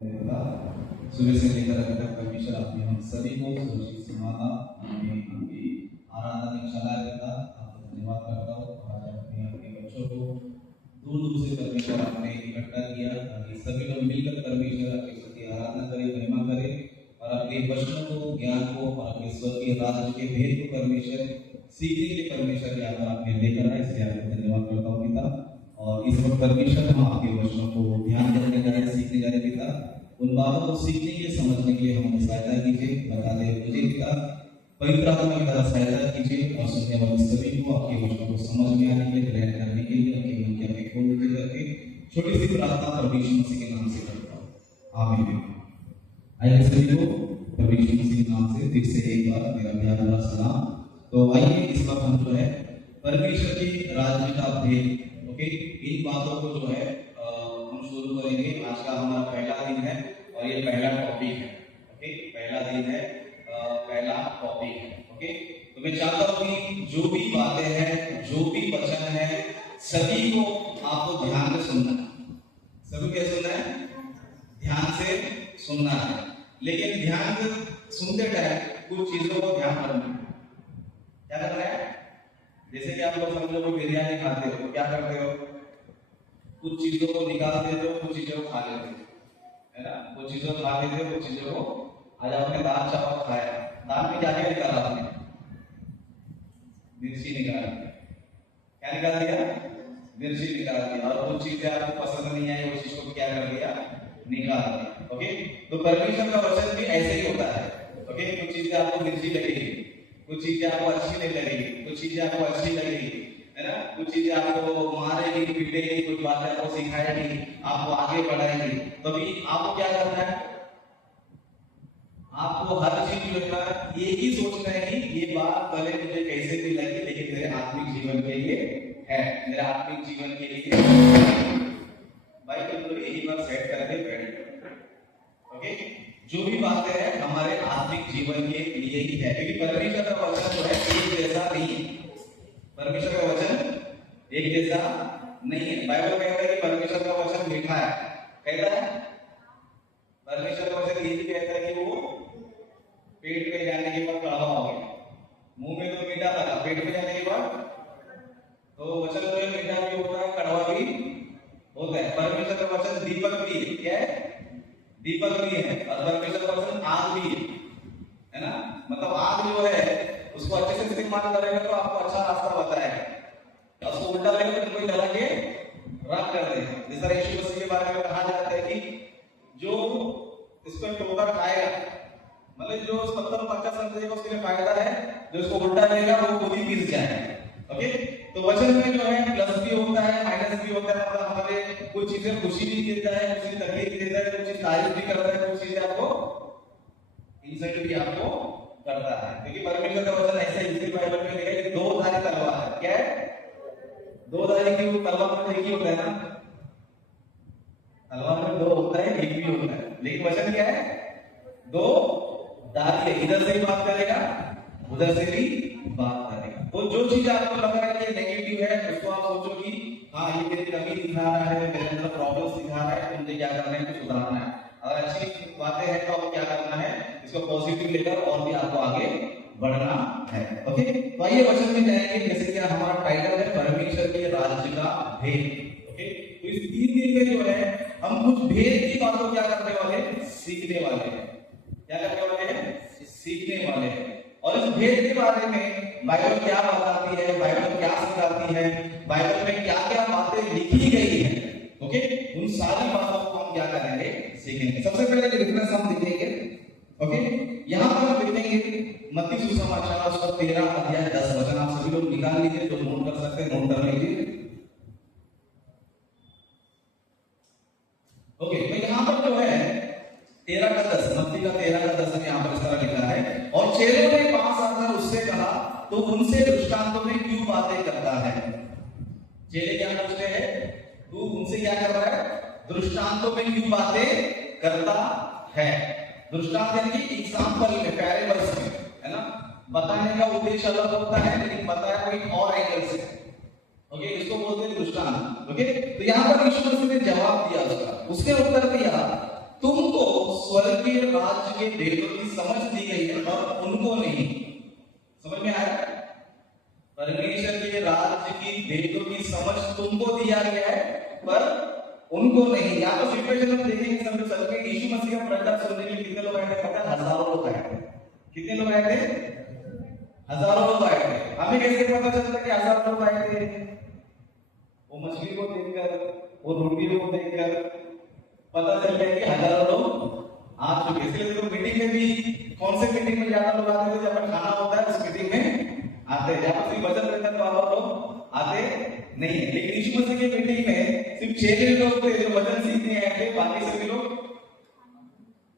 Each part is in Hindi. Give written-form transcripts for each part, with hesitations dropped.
सुबह से लेकर अभी तक परमेश्वर आपने हम सभी को सुरक्षित संभाला, हमने आपकी आराधना में चलाया रहता। आपको धन्यवाद करता हूँ। आज अपने अपने बच्चों को दूर दूर से परमेश्वर आपने इकट्ठा किया ताकि सभी लोग मिलकर परमेश्वर आपकी सत्य आराधना करें, महिमा करें और अपने वचनों को, ज्ञान को और अपने स्वर्गीय राज्य के भेद को परमेश्वर सीखने के लिए परमेश्वर यहाँ पर आपने लेकर आए, इसलिए आपको धन्यवाद करता हूँ पिता। और इस वक्त परमेश्वर हम आपके वचनों को ध्यान देने जा रहे, सीखने जा रहे पिता। उन बातों को सीखने के लिए, समझने के लिए हमें सहायता कीजिए, बताते मुझे पिता। पवित्र आत्मा की तरह सहायता कीजिए और सुनने वाले सभी को आपके वचनों को समझ में आने के लिए, ग्रहण करने के लिए आपके मन के अपने खोल दीजिए करके छोटी सी प्रार्थना परमेश्वर मसीह के नाम से करता हूँ, आमीन। आइए सभी को परमेश्वर मसीह के नाम से फिर से एक बार मेरा प्यार भरा सलाम। तो आइए इस वक्त हम जो है परमेश्वर के राज्य का भेद, ओके, इन बातों को जो है हम शुरू करेंगे। आज का हमारा पहला दिन है और ये पहला टॉपिक है, ओके, पहला दिन है, पहला टॉपिक है, ओके। तो मैं चाहता हूँ कि जो भी बातें हैं, जो भी वचन है, सभी को आपको ध्यान से सुनना है। सभी क्या सुनना है? ध्यान से सुनना है। लेकिन ध्यान से सुनते टाइम कुछ चीजों को ध्यान रखना है। क्या करना है? जैसे कि आप लोग समझो कोई बिरयानी खाते हो तो क्या करते हो? कुछ चीजों को निकाल देते हो, कुछ चीजों को खा लेते हो, है ना? कुछ चीजों को खा लेते हो, कुछ चीजों को। आज आपने दाल चावल खाया, दाल में क्या क्या निकाला आपने? मिर्ची निकाल दिया। क्या निकाल दिया? मिर्ची निकाल दिया। और कुछ चीजें आपको पसंद नहीं आई, उस चीज को क्या कर दिया? निकाल दिया, ओके। तो परमेश्वर का वचन भी ऐसे ही होता है, ओके। कुछ चीजें आपको मिर्ची लगेगी, कुछ चीजें आपको अच्छी नहीं लगेगी, कुछ चीजें आपको अच्छी लगेगी, है ना? कुछ चीजें आपको मारेगी, पीटेगी, कुछ बातें आपको सिखाएगी, आपको आगे बढ़ाएगी। तभी आपको क्या करना है? आपको हर चीज जो है ये ही सोचना है कि ये बात भले मुझे कैसे भी लगे, लेकिन मेरे आत्मिक जीवन के लिए है, मेरे आत्मिक जीवन के लिए। भाई तुम लोग यही बात सेट करके बैठ, ओके। जो भी बातें हैं हमारे आत्मिक जीवन के लिए ही है, क्योंकि परमेश्वर का वचन जो है एक जैसा नहीं है। परमेश्वर का वचन एक जैसा नहीं है। बाइबल कहता है कि परमेश्वर का वचन मीठा है, कहता है। परमेश्वर का वचन ये भी कहता है कि वो पेट पे जाने के बाद कड़वा हो गया। मुंह में तो मीठा लगा, पेट में जाने के बाद तो वचन जो है मीठा भी होता है, कड़वा भी होता है। परमेश्वर का वचन दीपक भी है, क्या है? दीपक भी है। और परमेश्वर का वचन आग भी है ना? मतलब आग जो है उसको अच्छे से इस्तेमाल करेगा तो आपको अच्छा रास्ता बताएगा, उसको उल्टा लेकर तो कोई जला के राख कर देगा। जैसा यीशु मसीह के बारे में कहा जाता है कि जो इसको ठोकर खाएगा, मतलब जो उस पत्थर को अच्छा समझेगा उसके लिए फायदा है, जो इसको उल्टा लेगा वो खुद ही गिर जाएगा, ओके। तो वचन में जो है प्लस भी होता है, माइनस भी होता है। मतलब हमारे कुछ चीजें खुशी भी देता है, कुछ चीजें तकलीफ देता है, कुछ चीज तारीफ भी करता है, कुछ चीजें आपको इंसल्ट भी आपको करता है। क्योंकि परमेश्वर का वचन ऐसा है, इसके बाइबल में लिखा है कि दो धारी तलवार है। क्या है? दो धारी की तलवार में एक ही होता है ना? तलवार में दो होता है, एक भी होता है, लेकिन वचन क्या है? दो धारी है। इधर से भी बात करेगा, उधर से भी बात करेगा। तो जो चीज आपको लग रहा है कि नेगेटिव है, उसको आप सोचो कि हाँ ये मेरी कमी दिखा रहा है, मेरे अंदर प्रॉब्लम्स दिखा रहा है, तो मुझे क्या करना है? कुछ सुधारना है। अगर अच्छी बातें हैं तो आपको क्या करना है? इसको पॉजिटिव लेकर और भी आपको आगे बढ़ना है, ओके। तो आइए वचन में जाएंगे। जैसे कि हमारा टाइटल है परमेश्वर के राज्य का भेद, ओके। तो इस 3 दिन में जो है हम कुछ भेद की बातों क्या करने वाले? सीखने वाले हैं। क्या करने वाले हैं? सीखने वाले हैं। और इस भेद के बारे में बाइबल क्या बताती है, बाइबल क्या सिखाती है, बाइबल में क्या क्या बातें लिखी गई है, ओके। उन सारी बातों को हम क्या करेंगे? सीखेंगे। सबसे पहले रेफरेंस हम देखेंगे, ओके। यहां पर हम देखेंगे मत्ती सुसमाचार उसका 13 अध्याय 10 वचन। आप सभी लोग निकाल लीजिए, जो नोट कर सकते हैं नोट कर लीजिए, ओके। तो यहां पर जो है 13 का 10, मत्ती का 13 का 10 में यहां पर इस तरह लिखा है, और चेलों ने पास आकर उससे कहा, तो उनसे दृष्टांतों में क्यों बातें करता है? चेले क्या पूछते हैं? तू उनसे क्या कर रहा है? दृष्टांतों में क्यों बातें करता है? दृष्टांत यानी कि एग्जांपल में, पैरेबल्स में, है ना? बताने का उद्देश्य अलग होता है, लेकिन बताया कोई और एंगल से, ओके। इसको बोलते हैं दृष्टांत, ओके। तो यहां पर यीशु मसीह ने जवाब दिया उसका, उसने उत्तर दिया, तुम राज्य के भेदों की समझ दी गई है पर उनको नहीं। समझ में आया? परमेश्वर के राज्य की भेदों की समझ तुमको दिया गया है पर उनको नहीं। यहाँ तो सिचुएशन हम देखेंगे समझ सकते हैं। यीशु मसीह का प्रचार सुनने के लिए कितने लोग आए थे पता है? हजारों लोग आए थे। कितने लोग आए थे? हजारों लोग आए थे। हमें कैसे पता चलता कि हजारों लोग आए थे? वो मछली को देखकर, वो रोटी को देखकर पता चल गया कि हजारों लोग आ चुके। इसलिए देखो मीटिंग में भी कौन से मीटिंग में ज्यादा लोग आते थे? जब खाना होता है उस मीटिंग में आते हैं। जब सिर्फ वचन रहता है तो आप लोग आते नहीं है। लेकिन यीशु मसीह की मीटिंग में सिर्फ 6 लोग थे जो वचन सीखने आए थे, बाकी सभी लोग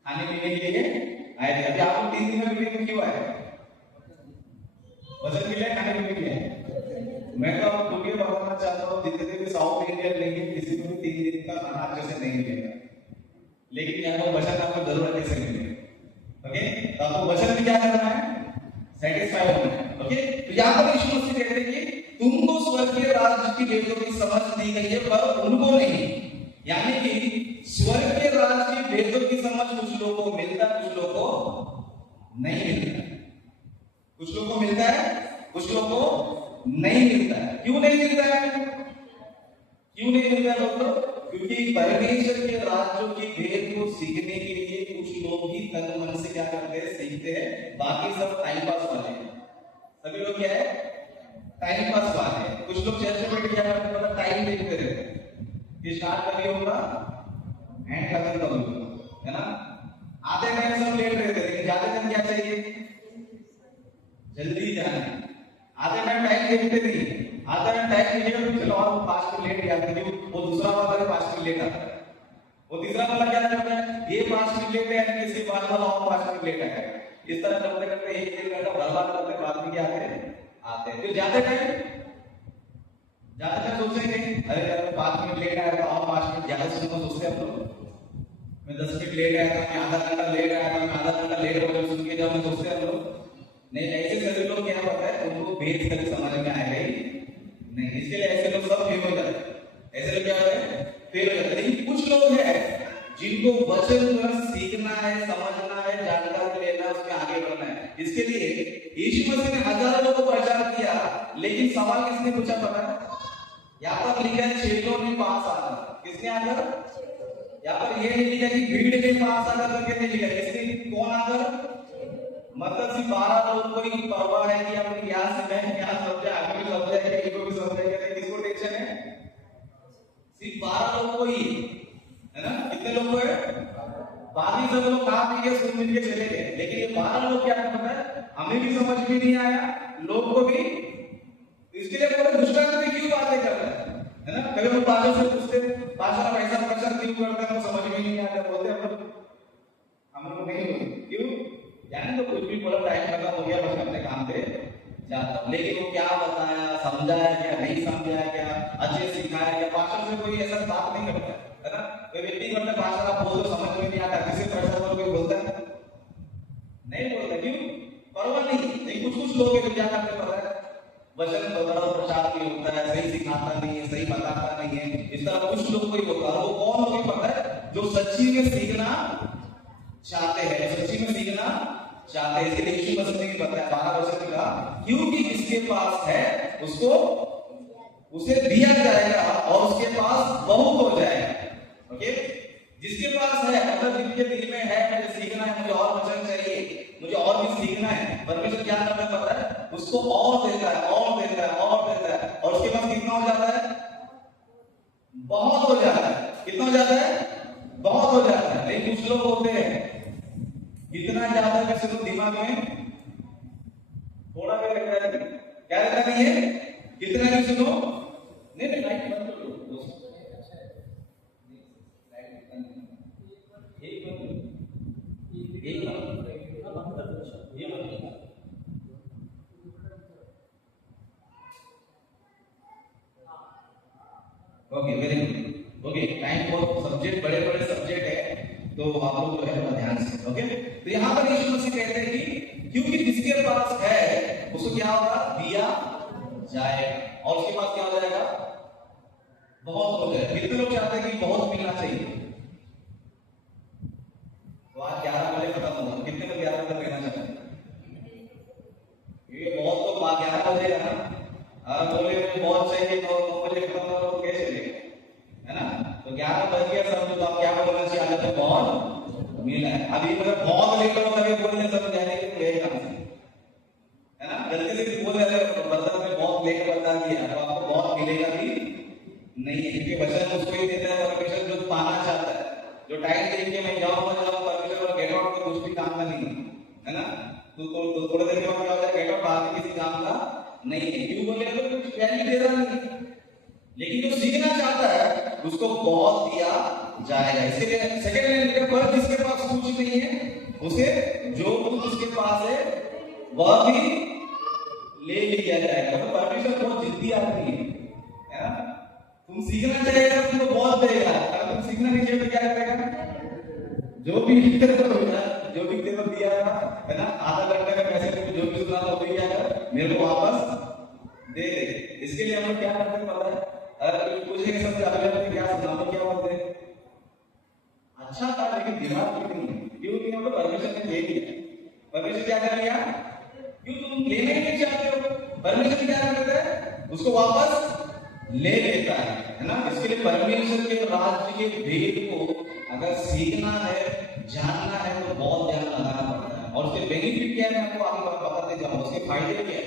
खाने पीने के लिए आए थे। अभी आप 3 दिन में मीटिंग में क्यों आए? वचन के लिए, खाने पीने के लिए? मैं तो आपको ये बताना चाहता हूँ जितने भी साउथ इंडियन लेंगे किसी को भी 3 दिन का खाना अच्छे से नहीं मिलेगा, लेकिन यहाँ पर वचन आपको जरूर अच्छे से मिलेगा। ओके, तो आपको वचन में क्या करना है? सेटिस्फाई होना है। ओके, तो यहाँ पर यीशु मसीह कहते हैं कि तुमको स्वर्गीय राज्य की भेदों की समझ दी गई है पर उनको नहीं। यानी कि स्वर्ग के राज्य की भेदों की समझ कुछ लोगों को मिलता है, कुछ लोगों को नहीं मिलता है। कुछ लोगों को मिलता है, कुछ लोगों को नहीं मिलता है। क्यों नहीं मिलता है? क्यों नहीं मिलता है दोस्तों? क्योंकि परमेश्वर के राज्यों की भेद को सीखने के लिए कुछ लोग ही तन मन से क्या करते हैं? सीखते हैं। बाकी सब टाइम पास वाले हैं। सभी लोग क्या है? टाइम पास वाले हैं। कुछ लोग चर्च में क्या करते हैं? टाइम देखते रहते हैं कि स्टार्ट कभी होगा एंड खत्म कब होगा, है ना? आधे टाइम सब लेट रहते हैं, लेकिन ज्यादा टाइम क्या चाहिए? जल्दी जाना। आधे टाइम देखते नहीं, आधा टाइम मिलेगा तो चलो और 5 मिनट लेट गया, क्योंकि वो दूसरा वाला 5 मिनट लेट आता है, वो तीसरा वाला क्या करता है? ये 5 मिनट लेट है, किसी बात वाला और 5 मिनट लेट आएगा। इस तरह करते करते 1 घंटा बर्बाद करते, बाद में क्या करें? आते हैं। तो ज्यादा टाइम सोचेंगे अरे यार 5 मिनट लेट आया था और 5 मिनट ज्यादा सुनना सोचते हैं हम लोग। मैं 10 मिनट लेट आया था, मैं आधा घंटा लेट आया था, मैं आधा घंटा लेट हो गया सुन के जब मैं सोचते हैं हम लोग। नहीं, ऐसे सभी लोग क्या पता है उनको भेद कर समझ में आएगा ही नहीं। इसके लिए ऐसे लोग सब फेल हो जाते हैं। ऐसे लोग क्या होते हैं? फेल हो जाते हैं। लेकिन कुछ लोग हैं जिनको वचन सीखना है, समझना है, जानकारी लेना है, उसमें आगे बढ़ना है। इसके लिए यीशु मसीह ने हजारों लोगों को प्रचार किया, लेकिन सवाल किसने पूछा पता है? यहाँ पर लिखा है 6 लोगों ने पास आकर। किसने आकर? यहाँ पर ये नहीं लिखा कि भीड़ ने पास आकर करके नहीं लिखा। किसने? कौन आकर? मतलब सिर्फ 12 लोग को ही परवाह है कि अपने क्या समय क्या समझे, आगे भी समझे कि इनको भी समझेगा, किसको टेंशन है? सिर्फ 12 लोग को ही, है ना? कितने लोग को है? बाकी सब लोग खा पी के सुन मिल के चले गए, लेकिन ये 12 लोग क्या पता है? हमें भी समझ में नहीं आया, लोग को भी। इसके लिए पूरे दुष्टांत में क्यों बातें कर रहा है ना? कभी हम पास्टर से पूछते पास्टर आप ऐसा प्रचार क्यों करते हैं? तो समझ में नहीं आता, बोलते हम लोग नहीं बोलते। क्यों? यानी तो कुछ भी बोला, टाइम खत्म हो गया, बस अपने काम पे जाता हूं। लेकिन वो क्या बताया, समझाया क्या, नहीं समझाया क्या, अच्छे सिखाया क्या? पास्टर से कोई ऐसा बात नहीं करता है ना? कोई व्यक्ति करता है पास्टर आप बोल दो समझ में नहीं आता, किसी प्रश्न पर कोई बोलता है? नहीं बोलता। क्यों? परवाह नहीं। लेकिन कुछ लोग हैं जो क्या करते पता है? वचन बड़ा प्रचार नहीं होता है, सही सिखाता नहीं है, सही बताता नहीं है। इस तरह कुछ लोग कोई होता है। वो कौन होगी पता है? जो सच्ची में सीखना चाहते हैं, सच्ची में सीखना चाहते हैं। इसलिए यीशु मसीह ने बताया 12 वचन में कहा, क्योंकि जिसके पास है उसको उसे दिया जाएगा और उसके पास बहुत हो जाएगा। ओके, जिसके पास है मतलब जिनके दिल में है मुझे सीखना है, मुझे और वचन चाहिए, मुझे और भी सीखना है, परमेश्वर क्या करता है पता है? उसको और देता है, और देता है, और देता है, और उसके पास कितना हो जाता है? बहुत हो जाता है। कितना हो जाता है? बहुत हो जाता है। लेकिन कुछ लोग होते हैं इतना ज्यादा कि सिर्फ दिमाग में थोड़ा भी रहता है, क्या रहता नहीं है? कितना भी सुनो, नहीं लाइट बंद कर दो, okay, very good. Okay, time बहुत सब्जेक्ट बड़े बड़े सब्जेक्ट है, तो आप लोग जो है ध्यान से। ओके, तो यहाँ पर यीशु मसीह कहते हैं कि क्योंकि जिसके पास है उसको क्या होगा? दिया जाएगा, और उसके पास क्या हो जाएगा? बहुत हो जाएगा। कितने लोग चाहते हैं कि बहुत मिलना चाहिए? तो आज 11 बजे खत्म होगा, कितने बजे 11 बजे रहना चाहते हैं? ये बहुत तो 11 बजे है ना, बोले बहुत चाहिए तो 9 बजे खत्म होगा तो कैसे चलेगा, है ना? तो 11 बज गया समझो, तो आप क्या बोलना चाहिए? आज तो बहुत मिला है। अभी मतलब बहुत लेकर तभी बोलने समझ जाएंगे कि ये काम है ना, गलती से भी बोल रहे हो बर्तन में बहुत लेकर बता दिया तो आपको बहुत मिलेगा भी नहीं है, क्योंकि वचन उसको ही देता है परमेश्वर जो पाना चाहता है। जो टाइम देख के मैं जाऊंगा परमेश्वर और गेट आउट तो कुछ भी काम का नहीं है ना, तो थोड़ी देर के बाद क्या होता है? गेट आउट बाद किसी काम का नहीं है, क्यों बोले तो कुछ वैल्यू दे रहा नहीं, लेकिन जो सीखना चाहता है उसको बहुत दिया जाएगा। इसलिए सेकंड लाइन के पर जिसके पास कुछ नहीं है उसे जो कुछ उसके पास है वह भी ले लिया जाएगा। तो परमेश्वर बहुत जिद्दी आदमी है ना, तुम सीखना चाहिएगा तुमको बहुत देगा, अगर तुम सीखना नहीं चाहिए तो क्या करेगा? जो भी जो भी तेरे को दिया है ना, आधा घंटे का पैसे में जो भी सुना वो क्या कर मेरे को वापस दे दे। इसके लिए हम लोग क्या करते हैं पता है? अगर कुछ पूछेंगे सबसे अगले क्या सुना तो क्या बोलते हैं? अच्छा था लेकिन दिमाग क्यों नहीं, क्योंकि हम लोग परमेश्वर ने ले लिया। परमेश्वर क्या कर लिया? क्यों तुम लेने नहीं चाहते हो? परमेश्वर क्या करता है? उसको वापस ले लेता है ना। इसके लिए परमेश्वर के राज्य के भेद को अगर सीखना है, जानना है तो बहुत ध्यान लगाना पड़ता है। और उसके बेनिफिट क्या है आपको आगे बताते जाऊं, उसके फायदे क्या है।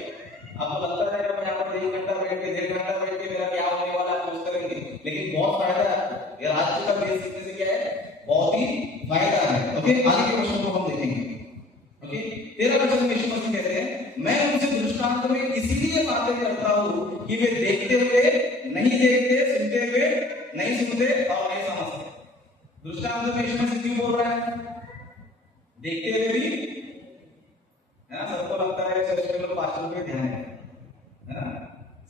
आपको लगता है मैं यहाँ पर 1 घंटा बैठ के 1.5 घंटा बैठ के मेरा क्या होने वाला है सोच करेंगे, लेकिन बहुत फायदा है। ये राज्य का भेद सीखने से क्या है? बहुत ही फायदा है। ओके, आगे के क्वेश्चन को हम देखेंगे। ओके, 13 वचन में यीशु मसीह कहते हैं मैं उनसे दृष्टांत में इसीलिए बातें करता हूं कि वे देखते हुए नहीं देखते, सुनते हुए नहीं सुनते और नहीं समझते। दृष्टांत में यीशु मसीह क्यों बोल रहा है? देखते हुए भी है ना, सबको लगता है चर्च में लोग पास्टर पे ध्यान है ना,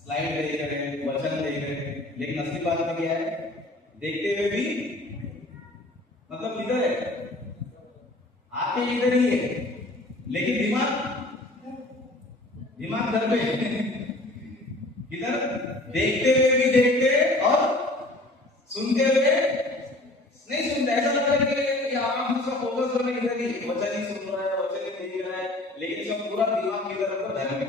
स्लाइड देख रहे हैं, वचन देख रहे हैं, लेकिन असली बात में क्या है? देखते हुए भी मतलब किधर है? आके इधर ही है, लेकिन दिमाग घर पे इधर देखते हुए भी देखते और सुनते हुए नहीं सुनते। ऐसा लगता है कि आराम से फोकस करने इधर ही वचन ही सुन रहा है, वचन ही देख रहा है, लेकिन सब पूरा दिमाग किधर पर ध्यान है।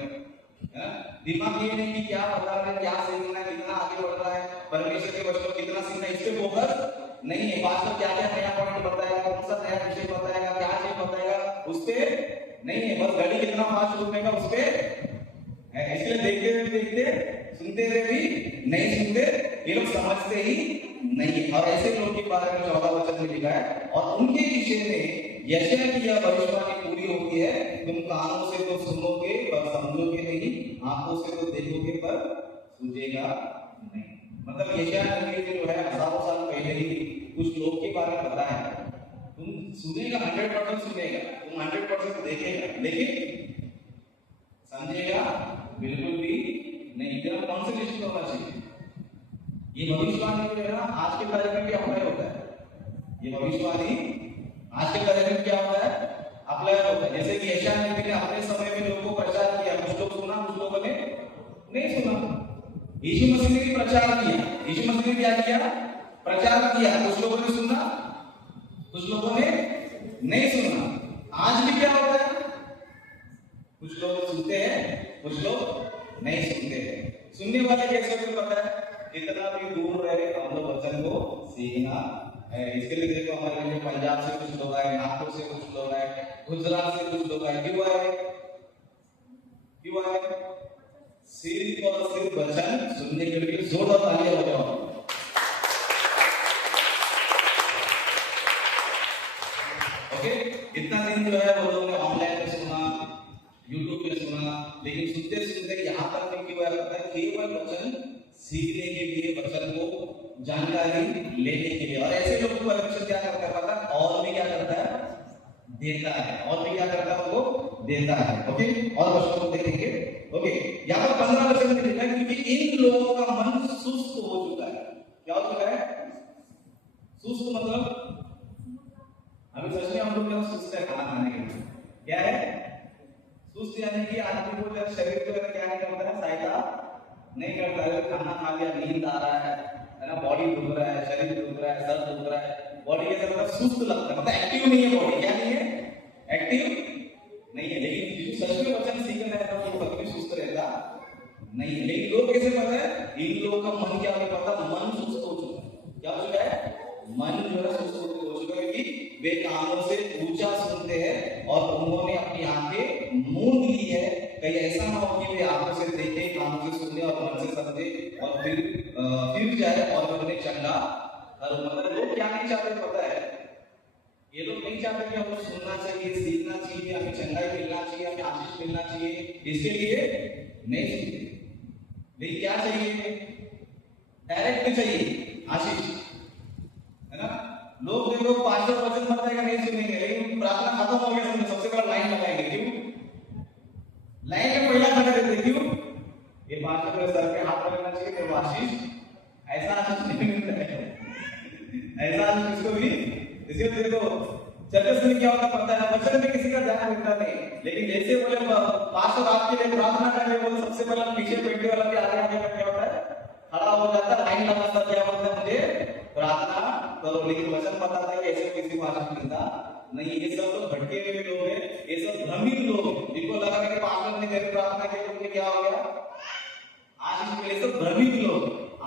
दिमाग ये नहीं कि क्या पता है, क्या सीखना है, कितना आगे बढ़ रहा है, परमेश्वर के वचन कितना सीखना है, इस पे फोकस नहीं है। पास्टर क्या क्या नया पॉइंट बताएगा, कौन सा नया विषय बताएगा, क्या चीज बताएगा, उस पे नहीं है। बस गाड़ी कितना फास्ट घूमेगा उस पे है। इसलिए देखते हुए देखते, सुनते हुए भी नहीं सुनते, ये लोग समझते ही नहीं। और ऐसे लोग के बारे में 14 वचन में लिखा है और उनके विषय में यशायाह की यह भविष्यवाणी पूरी होती है, तुम कानों से तो सुनोगे पर समझोगे नहीं, आंखों से तो देखोगे पर सूझेगा नहीं। मतलब यशायाह नबी ने जो है हजारों साल पहले ही कुछ लोग के बारे में बताया है। तुम सुनेगा 100% सुनेगा, तुम 100% देखेगा, लेकिन समझेगा बिल्कुल भी नहीं। तेरा कौन से लिस्ट होना चाहिए? ये भविष्यवाणी जो है ना आज के तारीख में क्या अप्लाई होता है? ये भविष्यवाणी आज के तारीख में क्या होता है? अप्लाई होता है। जैसे कि यशायाह नबी ने अपने समय में लोगों को प्रचार किया, कुछ लोग सुना, कुछ लोगों ने नहीं सुना। यीशु मसीह ने भी प्रचार किया, यीशु मसीह ने क्या किया? प्रचार किया। कुछ लोगों ने सुना, कुछ लोगों ने नहीं सुना। आज भी क्या होता है? कुछ लोग सुनते हैं, कुछ लोग नहीं सुनते हैं। सुनने वाले कैसे को पता है? इतना भी दूर रहे हम लोग वचन को सीखना है। इसके लिए देखो हमारे लिए पंजाब से कुछ लोग आए, नागपुर से कुछ लोग आए, गुजरात से कुछ लोग आए। क्यों आए? क्यों आए? सिर्फ और सिर्फ वचन सुनने के लिए। जोरदार तालियां बजाओ। ओके, इतना दिन जो है वो लोगों ने ऑनलाइन पे सुना, यूट्यूब पे सुना, लेकिन सुनते सुनते यहाँ तक नहीं क्यों आया? केवल वचन सीखने के लिए, वचन को जानकारी लेने के लिए। और ऐसे लोगों को परमेश्वर क्या करता है पता? और भी क्या करता है? देता है। और भी क्या करता है? वो देता है। ओके, और वचन को देखेंगे। ओके, यहाँ पर 15 वचन में लिखा है क्योंकि इन लोगों का मन सुस्त हो चुका है। क्या हो चुका है? सुस्त मतलब अभी सच में हम लोग क्या सुस्त है खाना खाने के लिए? क्या है सुस्त? यानी कि आदमी को शरीर जो है क्या नहीं करता है? सहायता नहीं करता है। खाना खा लिया, नींद आ रहा है ना, बॉडी दुख रहा है, शरीर दुख रहा है, सर दुख रहा है, बॉडी कैसा मतलब सुस्त लगता है, मतलब एक्टिव नहीं है बॉडी। क्या नहीं है? एक्टिव नहीं है। लेकिन जो सच में वचन सीख रहा है वो कभी सुस्त रहता नहीं है। लेकिन लोग कैसे पता है, इन लोगों का मन क्या नहीं पता, मन सुस्त हो चुका है। क्या हो चुका है? मन जो है सुस्त हो चुका है कि वे कानों से ऊंचा सुनते हैं और उन्होंने अपनी आंखें मूंद ली है। कहीं ऐसा ना हो कि वे आंखों से देखे, कानों से सुने और मन से समझे और फिर जाए और फिर उन्हें चंगा। मतलब लोग क्या नहीं चाहते पता है, ये लोग नहीं चाहते कि हमें सुनना चाहिए, सीखना चाहिए, हमें चंगाई मिलना चाहिए, हमें आशीष मिलना चाहिए, इसके लिए नहीं सुनते। लेकिन क्या चाहिए? डायरेक्ट चाहिए आशीष, है ना। लोग देखो पास्टर वचन बताएगा नहीं सुनेंगे, लेकिन प्रार्थना खत्म हो गया सुनने सबसे पहले लाइन लगाएंगे। क्यों? लाइन में पहला खड़ा रहते, क्यों? ये पास्टर के सर पे हाथ रखना चाहिए तो आशीष, ऐसा आशीष नहीं मिलता है। ऐसा आशीष किसको भी, इसलिए देखो चर्च में क्या होता पता है, वचन में किसी का ध्यान मिलता नहीं। लेकिन जैसे बोले पास्टर आपके लिए प्रार्थना करने बोले, सबसे पहले पीछे बैठने वाला भी आगे आगे क्या होता है, खड़ा हो जाता है, लाइन लगाता है, क्या बोलता है, मुझे प्रार्थना करो। लेकिन वचन पता था कि ऐसे किसी को आशीष मिलता नहीं। ये सब लोग भटके हुए लोग हैं, ये सब भ्रमित लोग, जिनको लगा कि पास्टर ने मेरी प्रार्थना की तो क्या हो गया, आशीष मिले। सब भ्रमित लोग।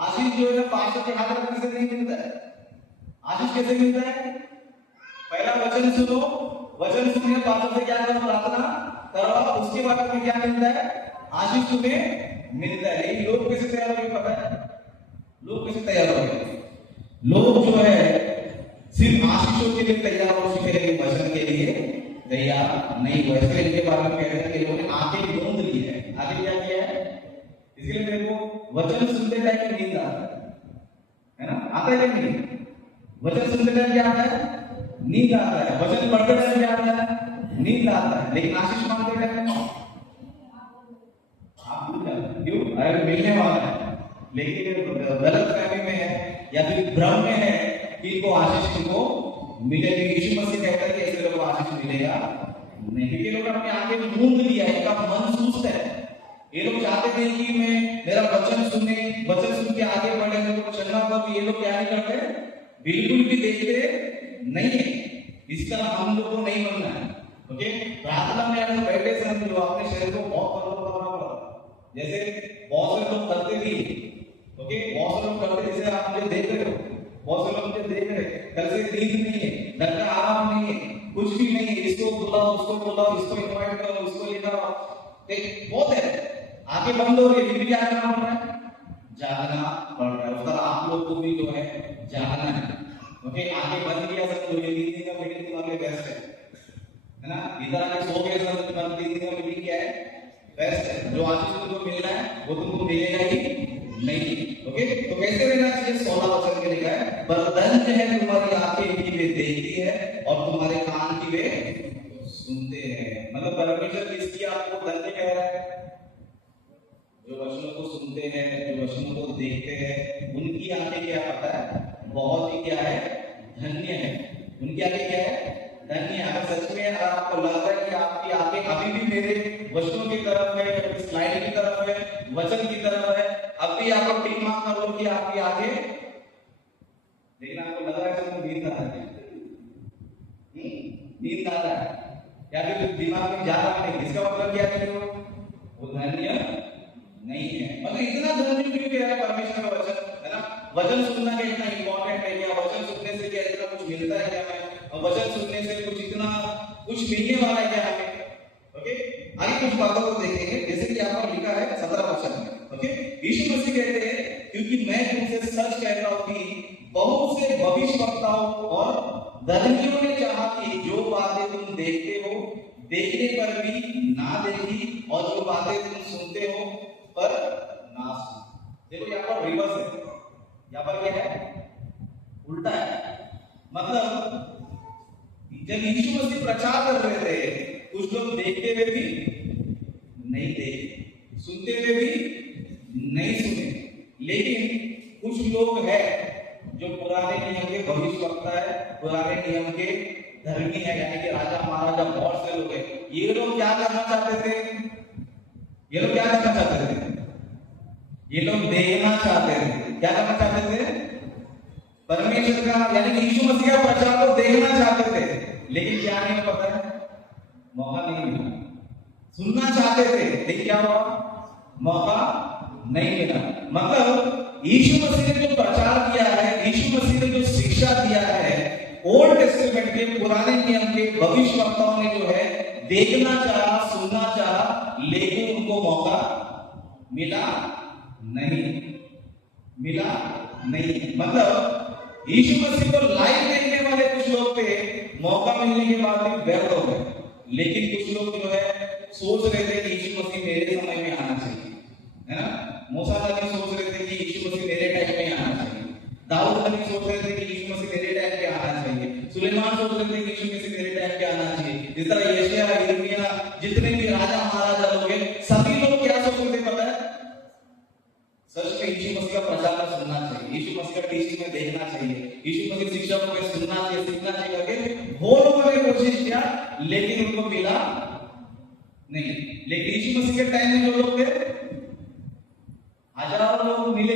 आशीष जो है पास्टर के हाथ रखने से नहीं मिलता है। आशीष कैसे मिलता है? पहला वचन सुनो, वचन सुनिए, पास्टर से क्या करो, प्रार्थना करो, उसके बाद तुम्हें क्या मिलता है, आशीष तुम्हें मिलता है। लेकिन लोग कैसे तैयार हो गए पता है? लोग कैसे तैयार हो गए? लोग जो है सिर्फ आशीषों के लिए तैयार हो चुके हैं, वचन के लिए तैयार नहीं हुए। इसलिए इनके बारे में कह रहे हैं कि लोगों ने आंखें मूंद ली है। आगे क्या किया है? इसलिए देखो वचन सुनते टाइम नींद आता है ना, आता है कि नहीं? वचन सुनते टाइम क्या आता है? नींद आता है। वचन पढ़ते टाइम क्या आता है? नींद आता है। लेकिन आशीष मांगते टाइम आप भूल जाते हैं। क्यों? अरे मिलने वाला है, लेकिन गलत फहमी में है या फिर भ्रम में है कि इनको आशीष को मिलेगी। यीशु मसीह कहता है कि ऐसे लोगों को आशीष मिलेगा नहीं, क्योंकि लोग अपनी आंखें मूंद लिया है, इनका मन सुस्त है। ये लोग चाहते थे कि मैं मेरा वचन सुने, वचन सुन के आगे बढ़े, लोगों को चलना हो। ये लोग क्या नहीं करते, बिल्कुल भी देखते नहीं है। इसका हम लोग को नहीं बनना है। ओके, प्रार्थना में अगर बैठे समय जो अपने शरीर को बहुत कंट्रोल करना पड़ता। जैसे बहुत से लोग करते भी, ओके, बहुत से लोग करते, जैसे आप मुझे देख रहे हो, बहुत से लोग मुझे देख रहे हैं, कल से नींद नहीं है, घर का आराम नहीं है, कुछ भी नहीं है, इसको बुलाओ, उसको बुलाओ, इसको इनवाइट करो, इसको लेकर आओ, बहुत है। आंखें बंद हो रही है, फिर क्या करना पड़ रहा है? जागना पड़ रहा है। उसका आप लोग को भी जो है जागना है। ओके, आंखें बंद किया सब लोग, नींद का मीटिंग तुम्हारे बेस्ट है ना। इधर आके सो गए सब, तुम्हारी नींद का मीटिंग क्या है, बेस्ट है। जो आशीष तुमको मिलना है वो तुमको मिलेगा ही नहीं। ओके, तो कैसे रहना चाहिए? 16 वचन में लिखा है, बरदंड है तुम्हारी आंखें की वे देखती है और तुम्हारे कान की वे सुनते हैं। मतलब परमेश्वर किसकी आपको धन्य कह रहा है? जो वचनों को सुनते हैं, जो वचनों को देखते हैं, उनकी आंखें क्या पता है, बहुत ही क्या है, धन्य है। उनकी आंखें क्या है, धन्य है। अगर सच में आपको लग रहा है कि आपकी आंखें अभी भी मेरे वचनों की तरफ है, स्लाइड की तरफ है, वचन की तरफ है, अभी आप टिक मार्क कर लो कि आपकी आंखें, लेकिन आपको लग रहा है कि नींद आ रहा है, नींद आ रहा है या फिर दिमाग में जा रहा नहीं, इसका मतलब क्या है? वो धन्य नहीं है। मतलब इतना धन्य क्यों कह रहा है परमेश्वर का वचन, है ना। वचन सुनना क्या इतना इंपॉर्टेंट है क्या? वचन सुनने से क्या इतना कुछ मिलता है क्या हमें? और वचन सुनने से कुछ इतना कुछ मिलने वाला है क्या हमें? ओके, आगे कुछ बातों को देखेंगे, जैसे कि यहाँ पर लिखा है 17 वचन में। ओके, यीशु मसीह कहते हैं, क्योंकि मैं तुमसे सच कहता हूं कि बहुत से भविष्यवक्ताओं और धर्मियों ने चाहा कि जो बातें तुम देखते हो, देखने पर भी ना देखी, और जो बातें तुम सुनते हो पर ना सुन। देखो यहाँ पर रिवर्स है, यहाँ पर क्या है, उल्टा है। मतलब जब यीशु मसीह प्रचार कर रहे थे, कुछ लोग देखते हुए भी नहीं देखे, सुनते हुए भी नहीं सुने। लेकिन कुछ लोग हैं जो पुराने नियम के भविष्यवक्ता है, पुराने नियम के धर्मी है, यानी कि राजा महाराजा बहुत से लोग हैं। ये लोग क्या करना चाहते थे? ये लोग क्या करना चाहते थे? ये लोग देखना चाहते थे। क्या करना चाहते थे? परमेश्वर का यानी कि यीशु मसीह का प्रचार को देखना चाहते थे। लेकिन क्या नहीं पता है? मौका नहीं मिला। सुनना चाहते थे लेकिन क्या हुआ, मौका नहीं मिला। मतलब यीशु मसीह ने जो प्रचार किया है, यीशु मसीह ने जो शिक्षा दिया है, ओल्ड टेस्टामेंट के पुराने नियम के भविष्यवक्ताओं ने जो है देखना चाहा, सुनना चाहा, लेकिन उनको मौका मिला नहीं, मिला नहीं। मतलब यीशु मसीह को लाइव देखने वाले कुछ लोग थे, मौका मिलने के बाद भी व्यर्थ हो गए। लेकिन कुछ लोग जो है सोच रहे थे कि यीशु मसीह मेरे समय में आना चाहिए, है ना। मूसा नबी सोच रहे थे कि यीशु मसीह मेरे टाइम में आना चाहिए। दाऊद नबी सोच रहे थे कि यीशु मसीह मेरे टाइम पे आना चाहिए। सुलेमान सोच रहे थे कि यीशु मसीह मेरे टाइम पे आना चाहिए। इस तरह यशायाह, यिर्मयाह, जितने भी राजा महाराजा लोग हैं, सभी लोग क्या सोच रहे थे पता है? सच में यीशु मसीह का प्रचार सुनना चाहिए, यीशु मसीह का टीचिंग में देखना चाहिए, यीशु मसीह शिक्षा को सुनना चाहिए, सीखना चाहिए करके वो लोगों ने कोशिश किया, लेकिन उनको मिला नहीं। लेकिन यीशु मसीह के टाइम में जो लोग थे, हजारों लोग मिले,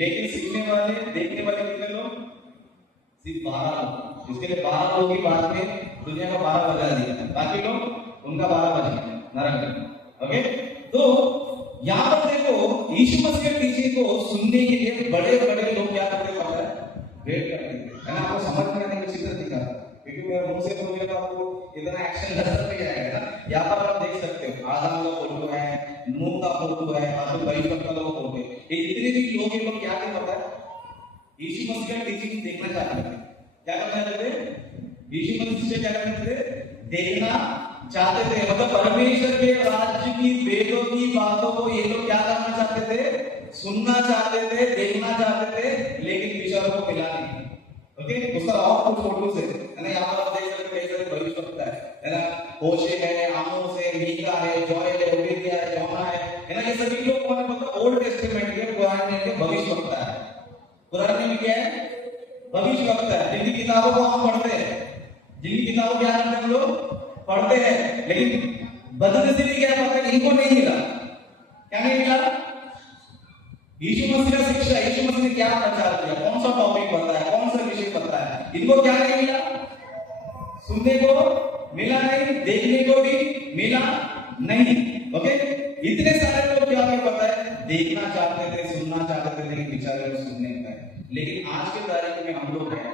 लेकिन सीखने वाले, देखने वाले कितने लोग? सिर्फ 12 लोग। इसके लिए 12 लोगों की बात में दुनिया का 12 बजा दिया, बाकी लोग उनका 12 बज गया नरक में। ओके, तो यहाँ पर देखो यीशु मसीह के टीचिंग को सुनने के लिए बड़े बड़े लोग क्या करते पता है? वेट करते थे। मैंने आपको समझ में आने की चित्र दिखा, क्योंकि मेरे मुंह से बोलने का आपको इतना एक्शन नजर नहीं आएगा ना। यहाँ पर आप देख सकते हो आदम का फोटो है, नूह का फोटो है, आपको परिपक्व का फोटो है। ये जितने भी लोग हैं, लोग क्या थे पता है? यीशु मसीह का टीचिंग देखना चाहते थे। क्या करना चाहते थे? यीशु मसीह से क्या करते थे? देखना चाहते थे। मतलब परमेश्वर के राज्य की, वेदों की बातों को ये लोग क्या करना चाहते थे? सुनना चाहते थे, देखना चाहते थे, लेकिन विचारों को मिला नहीं। ओके, उसका और कुछ फोटो से है ना, यहाँ पर आप देख सकते हैं कैसे भविष्यवक्ता है ना, होशे है, आमोस है, मीका है, जोएल है, ओबेदिया है, योना है ना, ये सभी लोग कौन है? मतलब ओल्ड टेस्टामेंट के, पुराने के भविष्यवक्ता है। पुराने में क्या है? भविष्यवक्ता है, जिनकी किताबों को हम पढ़ते हैं, जिनकी किताबों क्या करते हैं हम लोग? पढ़ते हैं। लेकिन बदनसीबी क्या पता है? इनको नहीं मिला। क्या नहीं मिला? यीशु मसीह का शिक्षा, यीशु मसीह ने क्या प्रचार किया, कौन सा टॉपिक बताया, कौन सा विषय बताया, इनको क्या नहीं मिला? सुनने को मिला नहीं, देखने को भी मिला नहीं। ओके, इतने सारे लोग क्या हमें पता है? देखना चाहते थे, सुनना चाहते थे, लेकिन बेचारे लोग सुनने का। लेकिन आज के तारीख में हम लोग हैं,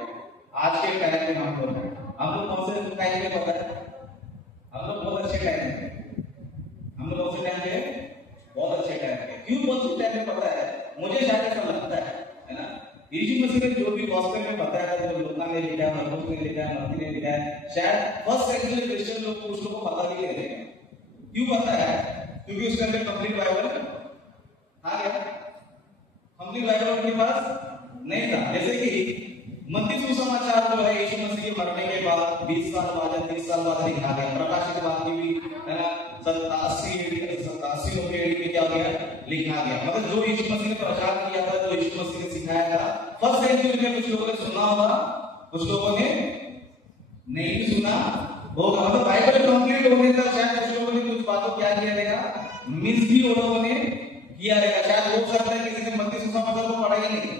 आज के टाइम में हम लोग हैं, हम लोग कौन से टाइम में पता है? हम लोग बहुत अच्छे टाइम में, हम लोग कौन से टाइम पे? बहुत अच्छे टाइम पे। क्यों बहुत अच्छे टाइम में पता है? मुझे शायद ऐसा लगता है ना, यीशु मसीह ने जो भी गॉस्पेल में बताया था, जो लूका ने लिखा है, मरकुस ने लिखा है, मत्ती ने लिखा है, शायद फर्स्ट सेंचुरी क्रिश्चियन लोग को, उस लोगों को पता भी नहीं रहेगा। क्यों पता है? क्योंकि उसके अंदर कंप्लीट बाइबल आ गया। कंप्लीट बाइबल उनके पास नहीं था। जैसे कि मत्ती सुसमाचार जो है यीशु मसीह के मरने के बाद 20 साल बाद, 30 साल बाद लिखा गया। प्रकाशित वाक्य भी है ना 87 में क्या गया? लिखा गया। मतलब जो यीशु मसीह ने प्रचार किया था, जो यीशु मसीह ने सिखाया था, फर्स्ट सेंचुरी में कुछ लोगों ने सुना होगा, कुछ लोगों ने नहीं भी सुना होगा। मतलब बाइबल कंप्लीट होने तक शायद कुछ लोगों ने कुछ बातों क्या किया रहेगा? मिस भी वो लोगों ने किया रहेगा। शायद हो सकता है किसी ने मत्ती सुसमाचार को पढ़ा ही नहीं,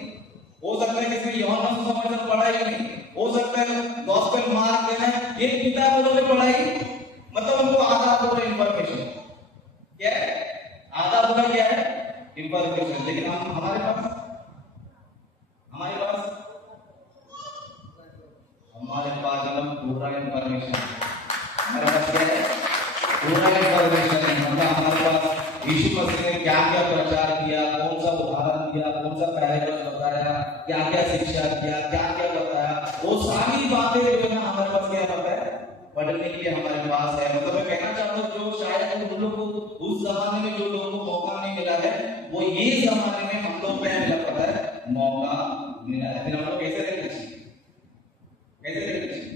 हो सकता है किसी ने यूहन्ना सुसमाचार पढ़ा ही नहीं, हो सकता है गॉस्पेल मार्क है ये किताब उन्होंने पढ़ाई, मतलब उनको आधा पूरा इंफॉर्मेशन क्या है, आधा पूरा क्या है? इंफॉर्मेशन। लेकिन हम हमारे पास जब पूरा इंफॉर्मेशन, हमारे पास क्या है? पूरा इंफॉर्मेशन है। मतलब हमारे पास यीशु मसीह ने क्या क्या प्रचार किया, कौन सा उदाहरण दिया, कौन सा पैराग्राफ बताया, क्या क्या शिक्षा किया, क्या क्या बताया, वो सारी बातें जो है हमारे पास क्या पता है? पढ़ने के लिए हमारे पास है। मतलब मैं कहना चाहता हूँ जो शायद उन लोगों को उस जमाने में जो लोगों को मौका नहीं मिला है, वो ये जमाने में हम लोग को मिला पता है? मौका मिला है। फिर हम लोग कैसे रहना चाहिए? कैसे रहना चाहिए?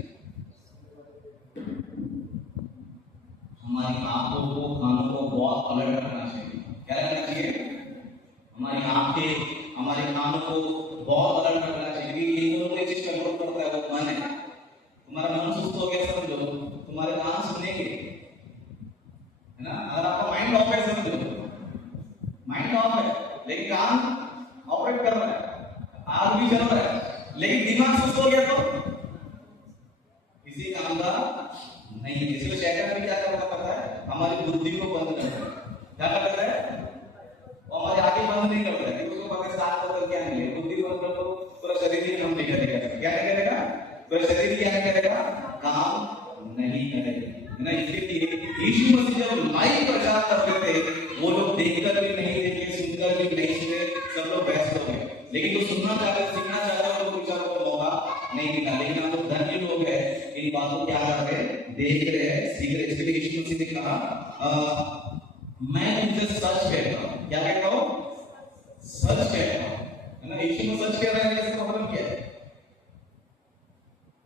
हमारी आंखों को, कानों को बहुत अलर्ट रखना चाहिए। क्या रखना चाहिए? हमारी आंखें, हमारे कानों को बहुत अलर्ट रखना चाहिए। ये दोनों चीज कंट्रोल करता है, वो मन है। तुम्हारा मन सुस्त हो गया समझो, तुम्हारे कान सुनेंगे, है ना। अगर आपका माइंड ऑफ है समझो, माइंड ऑफ है लेकिन कान ऑपरेट कर रहा है, आग भी चल रहा है, लेकिन दिमाग सुस्त हो गया तो किसी काम का नहीं। इसलिए शैतान भी क्या करता पता है, हमारी बुद्धि को बंद करता है। क्या करता है? वो हमारी आंखें बंद नहीं करता है, उसको पता है साथ बदल क्या नहीं है। बुद्धि बंद कर दो, पूरा शरीर ही काम नहीं करेगा। क्या नहीं करेगा? पूरा शरीर क्या नहीं करेगा? काम नहीं करेगा ना। इसलिए यीशु मसीह जब लाइव प्रचार करते थे, वो लोग देखकर भी नहीं देखे, सुनकर भी नहीं सुने, सब लोग व्यस्त हो गए। लेकिन जो सुनना चाहते, सीखना चाहते हैं, उनको बेचारों को मौका नहीं मिला। लेकिन हम लोग धन्य लोग हैं, इन बातों को क्या कर रहे हैं, देख रहे हैं, सीख रहे हैं। इसलिए यीशु मसीह ने कहा मैं तुमसे सच कहता हूँ। क्या कहता हूँ? सच कहता हूँ, है ना। यीशु में सच कह रहे हैं, इसका मतलब क्या है?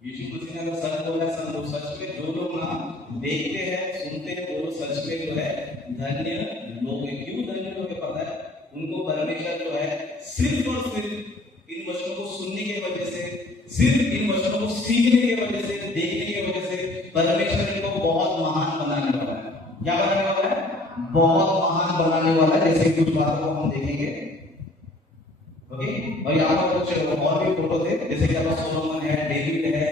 यीशु मसीह ने सच बोला है, सब सच में जो लोग ना देखते हैं, सुनते हैं, वो सच में जो है धन्य लोग हैं। क्यों धन्य लोग हैं पता है? उनको परमेश्वर जो है सिर्फ और सिर्फ इन वचनों को सुनने की वजह से, सिर्फ इन वचनों को सीखने की वजह से, देखने की वजह से परमेश्वर इनको बहुत महान बनाने वाला है। क्या बनाने वाला है? बहुत महान बनाने वाला है। जैसे कुछ बातों को हम देखेंगे, ओके। और यहाँ पर कुछ और भी फोटो थे, जैसे कि आपका सोलोमन है, डेविड है,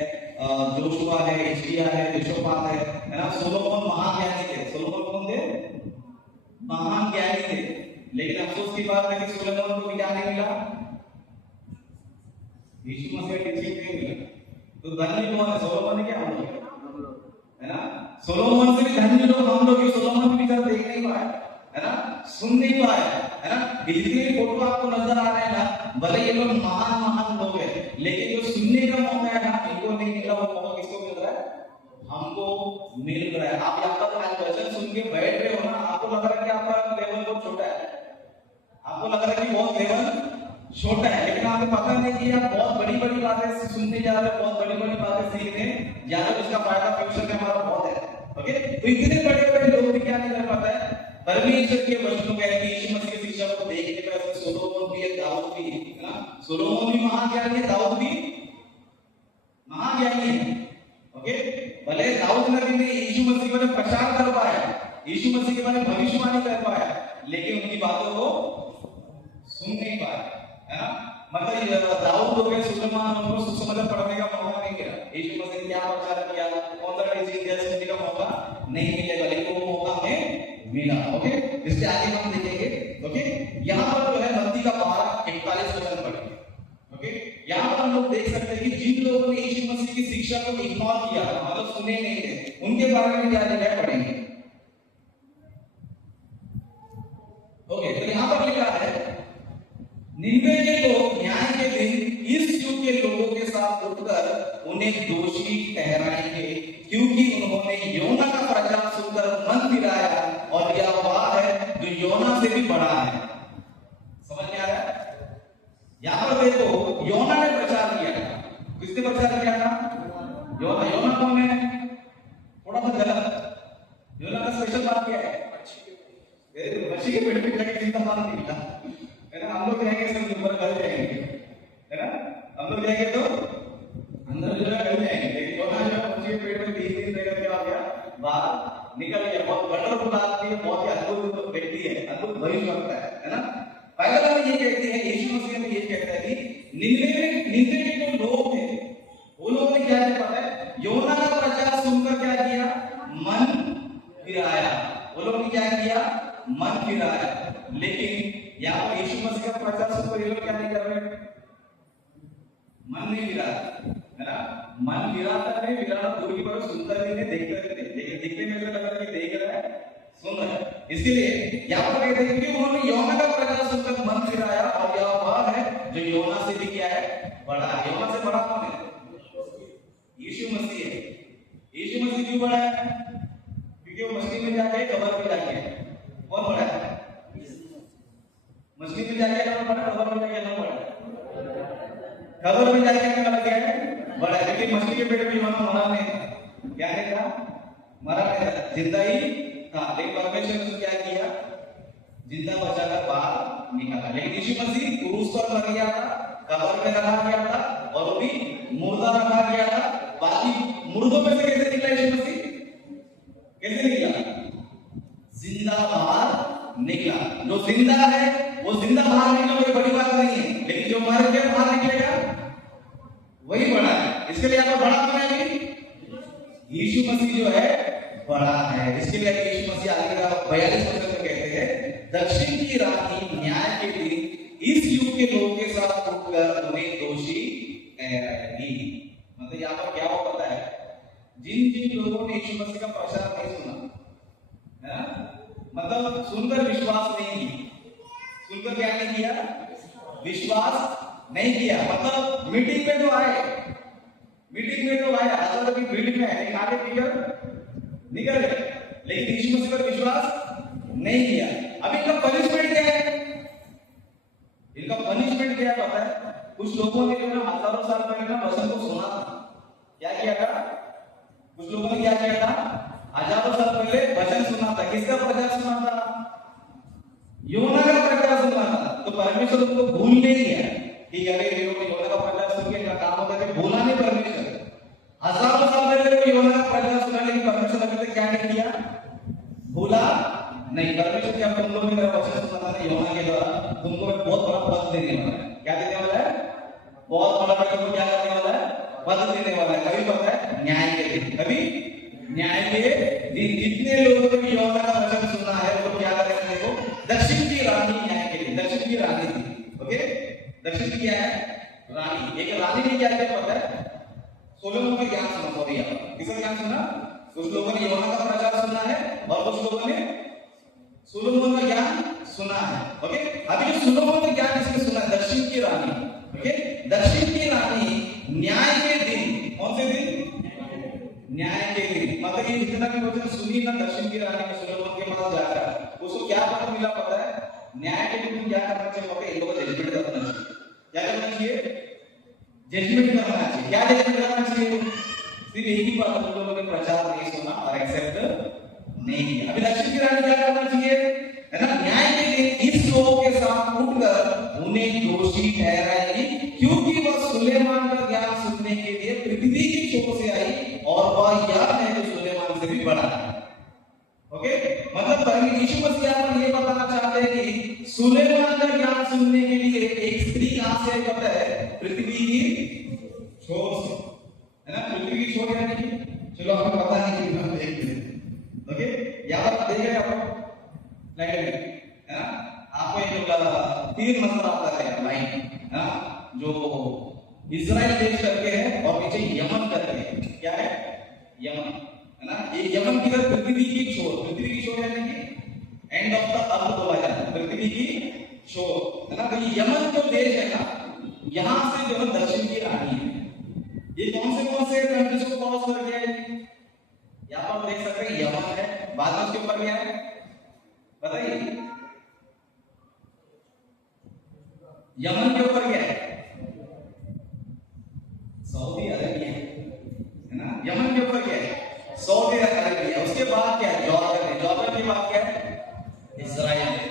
जोशुआ है, हिजकिय्याह है, यहोशापात है ना। सोलोमन महान ज्ञानी थे। सोलोमन कौन थे? महान ज्ञानी थे। लेकिन अफसोस की बात है कि सोलोमन को भी क्या नहीं मिला? यीशु मसीह की टीचिंग नहीं मिला। तो धन्य कौन है? सोलोमन है क्या? हम लोग है ना। सोलोमन से भी धन्य लोग हम लोग। सोलोमन भी बेचारा देख नहीं पाए, है ना, सुन नहीं पाए, है ना। जितने फोटो आपको नजर आ रहे हैं ना, भले ये लोग महान महान लोग हैं, लेकिन जो सुनने का मौका है ना, इनको नहीं मिला। वो मौका किसको मिल रहा है? हमको मिल रहा है। आप यहाँ पर आज वचन सुन के बैठ रहे हो ना, आपको लग रहा है कि आपका लेवल बहुत छोटा है, आपको लग रहा है कि बहुत लेवल छोटा है, लेकिन आपको पता नहीं कि आप बहुत बड़ी बड़ी बातें सुनने जा रहे हो, बहुत बड़ी बड़ी बातें सीखने जा रहे हो, जिसका फायदा फ्यूचर में हमारा बहुत है। ओके, तो इतने बड़े बड़े लोग भी क्या नहीं कर पाता है? परमेश्वर के वचनों का, यीशु मसीह की शिक्षा को देखने पर सोलोमन भी है, दाऊद भी है ना। सोलोमन भी महाज्ञानी है, दाऊद भी महाज्ञानी है। ओके, भले दाऊद नबी ने यीशु मसीह के बारे में प्रचार कर पाया, यीशु मसीह के बारे में भविष्यवाणी कर पाया, लेकिन उनकी बातों को सुन नहीं पाया, है ना। मतलब दाऊद हो गए, सुलेमान उनको सुसमाचार पढ़ने का मौका नहीं मिला। यीशु मसीह ने क्या प्रचार किया, कौन सा टीचिंग दिया, सुनने का मौका नहीं मिलेगा, लेकिन वो मौका हमें मिला। ओके, इससे आगे हम देखेंगे। ओके, यहाँ पर जो है मत्ती का 12:41 वचन पढ़ेंगे। ओके, यहाँ पर हम लोग देख सकते हैं कि जिन लोगों ने यीशु मसीह की शिक्षा को इग्नोर किया, मतलब सुने नहीं थे, उनके बारे में क्या लिखा पढ़ेंगे। ओके, तो यहाँ पर लिखा है, निन्वे के लोग न्याय के दिन इस युग के लोगों के साथ उठकर उन्हें दोषी ठहराएंगे, क्योंकि उन्होंने योना का प्रचार सुनकर मन फिराया, और यह वह है जो योना से भी बड़ा है। समझ में आ रहा है? यहाँ पर देखो, योना ने प्रचार किया, किसने प्रचार किया था? योना। योना कौन है? थोड़ा सा गलत। योना का स्पेशल बात क्या है? मच्छी के पेट में जाके जिंदा बाहर निकला, है ना। हम लोग जाएंगे सब ऊपर घर जाएंगे, है ना। हम लोग जाएंगे तो अंदर जो है घर जाएंगे, लेकिन योना जो है मच्छी के पेट में 3 दिन रह करके आ गया, बाहर निकल गया। बहुत वंडरफुल आदमी है, बहुत ही अद्भुत व्यक्ति है, अद्भुत भविष्य वक्ता है ना। बाइबल में ये कहती है, यीशु मसीह में ये कहता है कि निन्वे के जो लोग थे, वो लोगों ने क्या किया पता है? योना का प्रचार सुनकर क्या किया? मन फिराया। वो लोगों ने क्या किया? मन फिराया। लेकिन यहाँ पर यीशु मसीह का प्रचार सुनकर ये लोग क्या नहीं कर रहे? मन नहीं फिरा, है ना। मन फिराता नहीं, फिराना दूर की बात, सुनता भी नहीं, देखता भी नहीं, लेकिन दिखने में लग रहा है कि देख रहा है, सुन रहा है। इसलिए यहाँ पर कहते हैं कि उन्होंने योना का प्रचार सुनकर मन फिराया, और यह वह है जो योना से भी क्या है? बड़ा है। योना से बड़ा कौन है? यीशु मसीह है। यीशु मसीह क्यों बड़ा है? क्योंकि वो मछली में जाके, कब्र में जाके, कौन बड़ा है? मछली में जाके अल्लाह बड़ा, कब्र में जाके अल्लाह बड़ा। कब्र में जाके अल्लाह क्या है? बड़ा है। लेकिन मछली के पेट में यूहन्ना मरा नहीं था। क्या है था? मरा नहीं था, जिंदा ही था। लेकिन परमेश्वर ने क्या किया? जिंदा बचाकर बाहर निकाला। लेकिन यीशु मसीह क्रूस पर मर गया था, कब्र में रखा गया था, और वो भी मुर्दा रखा गया था। बाकी मुर्दों में से कैसे निकला यीशु मसीह? कैसे निकला? जिंदा बाहर निकला। जो जिंदा है वो जिंदा बाहर निकला, कोई बड़ी बात नहीं है, लेकिन जो मर के बाहर निकलेगा वही बड़ा है। इसके लिए आपका बड़ा कौन है? यीशु मसीह जो है बड़ा है। इसके लिए यीशु मसीह आगे का 42 वचन में कहते हैं, दक्षिण की रानी न्याय के दिन इस युग के लोगों के साथ उठकर उन्हें दोषी ठहराएगी। मतलब यहाँ पर क्या हो पता है, जिन जिन लोगों ने यीशु मसीह का प्रचार नहीं सुना है ना, मतलब सुनकर विश्वास नहीं किया, सुनकर क्या नहीं किया, विश्वास नहीं किया, मतलब मीटिंग में जो आए, मीटिंग में जो आए, आजा तक भीड़ में है, आगे पीछे निकल गए, लेकिन यीशु मसीह पर विश्वास नहीं किया। अब इनका पनिशमेंट क्या है, इनका पनिशमेंट क्या है पता है? कुछ लोगों ने जो है हजारों साल पहले ना वचन को सुना था, क्या किया था? कुछ लोगों ने क्या किया था? हजारों साल पहले वचन सुना था। किसका प्रचार सुना था? योना का प्रचार सुना था। तो परमेश्वर उनको भूल नहीं गया कि अरे योना का प्रचार सुन के क्या काम होता है, भूला नहीं परमेश्वर। हजारों साल पहले योना का प्रचार सुना, लेकिन परमेश्वर अभी तक क्या नहीं किया, भूला नहीं। परमेश्वर क्या तुम लोगों ने मेरा वचन सुना था ना योना के द्वारा, तुमको मैं बहुत बड़ा पद देने वाला है। क्या देने वाला है? बहुत बड़ा पद। तुमको क्या करने वाला है? पद देने वाला है। कभी पता है? न्याय के दिन। कभी न्याय के दिन जितने लोगों ने योना का वचन सुना है वो क्या करेंगे? देखो, दक्षिण की रानी न्याय के दिन, दक्षिण की रानी थी। ओके, दक्षिण की क्या है? रानी। एक रानी ने क्या किया पता है? सोलोमन का ज्ञान सुना। सॉरी, किसका ज्ञान सुना? कुछ लोगों ने योना का प्रचार सुना है और कुछ लोगों ने सोलोमन का ज्ञान सुना है। ओके, अभी जो सोलोमन का ज्ञान इसने सुना है, दक्षिण की रानी। ओके, दक्षिण की रानी न्याय के दिन, कौन से दिन? न्याय के दिन। मतलब ये जितना भी वचन सुनी ना दक्षिण की रानी ने सोलोमन के पास जाकर, उसको क्या पता मिला पता है? न्याय के दिन क्या करना चाहिए? ओके, इन लोगों को जजमेंट करना चाहिए। क्या करना चाहिए? जजमेंट करना चाहिए। क्या जजमेंट करना चाहिए? सिर्फ एक ही बात, तुम लोगों ने प्रचार नहीं सुना और एक्सेप्ट नहीं किया। अभी दक्षिण की रानी क्या करना चाहिए, है ना? न्याय के दिन इस लोगों के साथ उठकर उन्हें दोषी ठहराएगी, क्योंकि वह सुलेमान का ज्ञान सुनने के लिए पृथ्वी की छोर से आई और वह यह है जो सुलेमान से भी बड़ा है। ओके, मतलब परमेश्वर यीशु मसीह पर ये बताना चाहते हैं कि सुलेमान का ज्ञान सुनने के लिए एक स्त्री कहां से आई पता है? पृथ्वी की छोर से, है ना? पृथ्वी की छोर यानी कि चलो आपको पता नहीं कि हम एक मिनट। ओके, यहां पर देख रहे हैं आप लाइन में, है ना? आपको एक तीर नजर आता है लाइन, है ना? जो इजराइल देश करके है और नीचे यमन करके है। क्या है? यमन, है ना? ये यमन की तरफ पृथ्वी की छोर, पृथ्वी की छोर यानी कि एंड ऑफ द अर्थ बोला जाता है, पृथ्वी की छोर, है ना? तो ये यमन जो देश है ना, यहां से जो है दक्षिण की रानी है। ये कौन से कंट्रीज को क्रॉस कर गया है? यहां पर देख सकते हैं यमन है, बाद में उसके ऊपर क्या है बताइए? यमन के ऊपर क्या है? सऊदी अरबिया, है ना? यमन के ऊपर क्या है? Saudi Arabia. उसके बाद क्या है? जॉर्डन है। जॉर्डन के बाद क्या है? इजराइल है।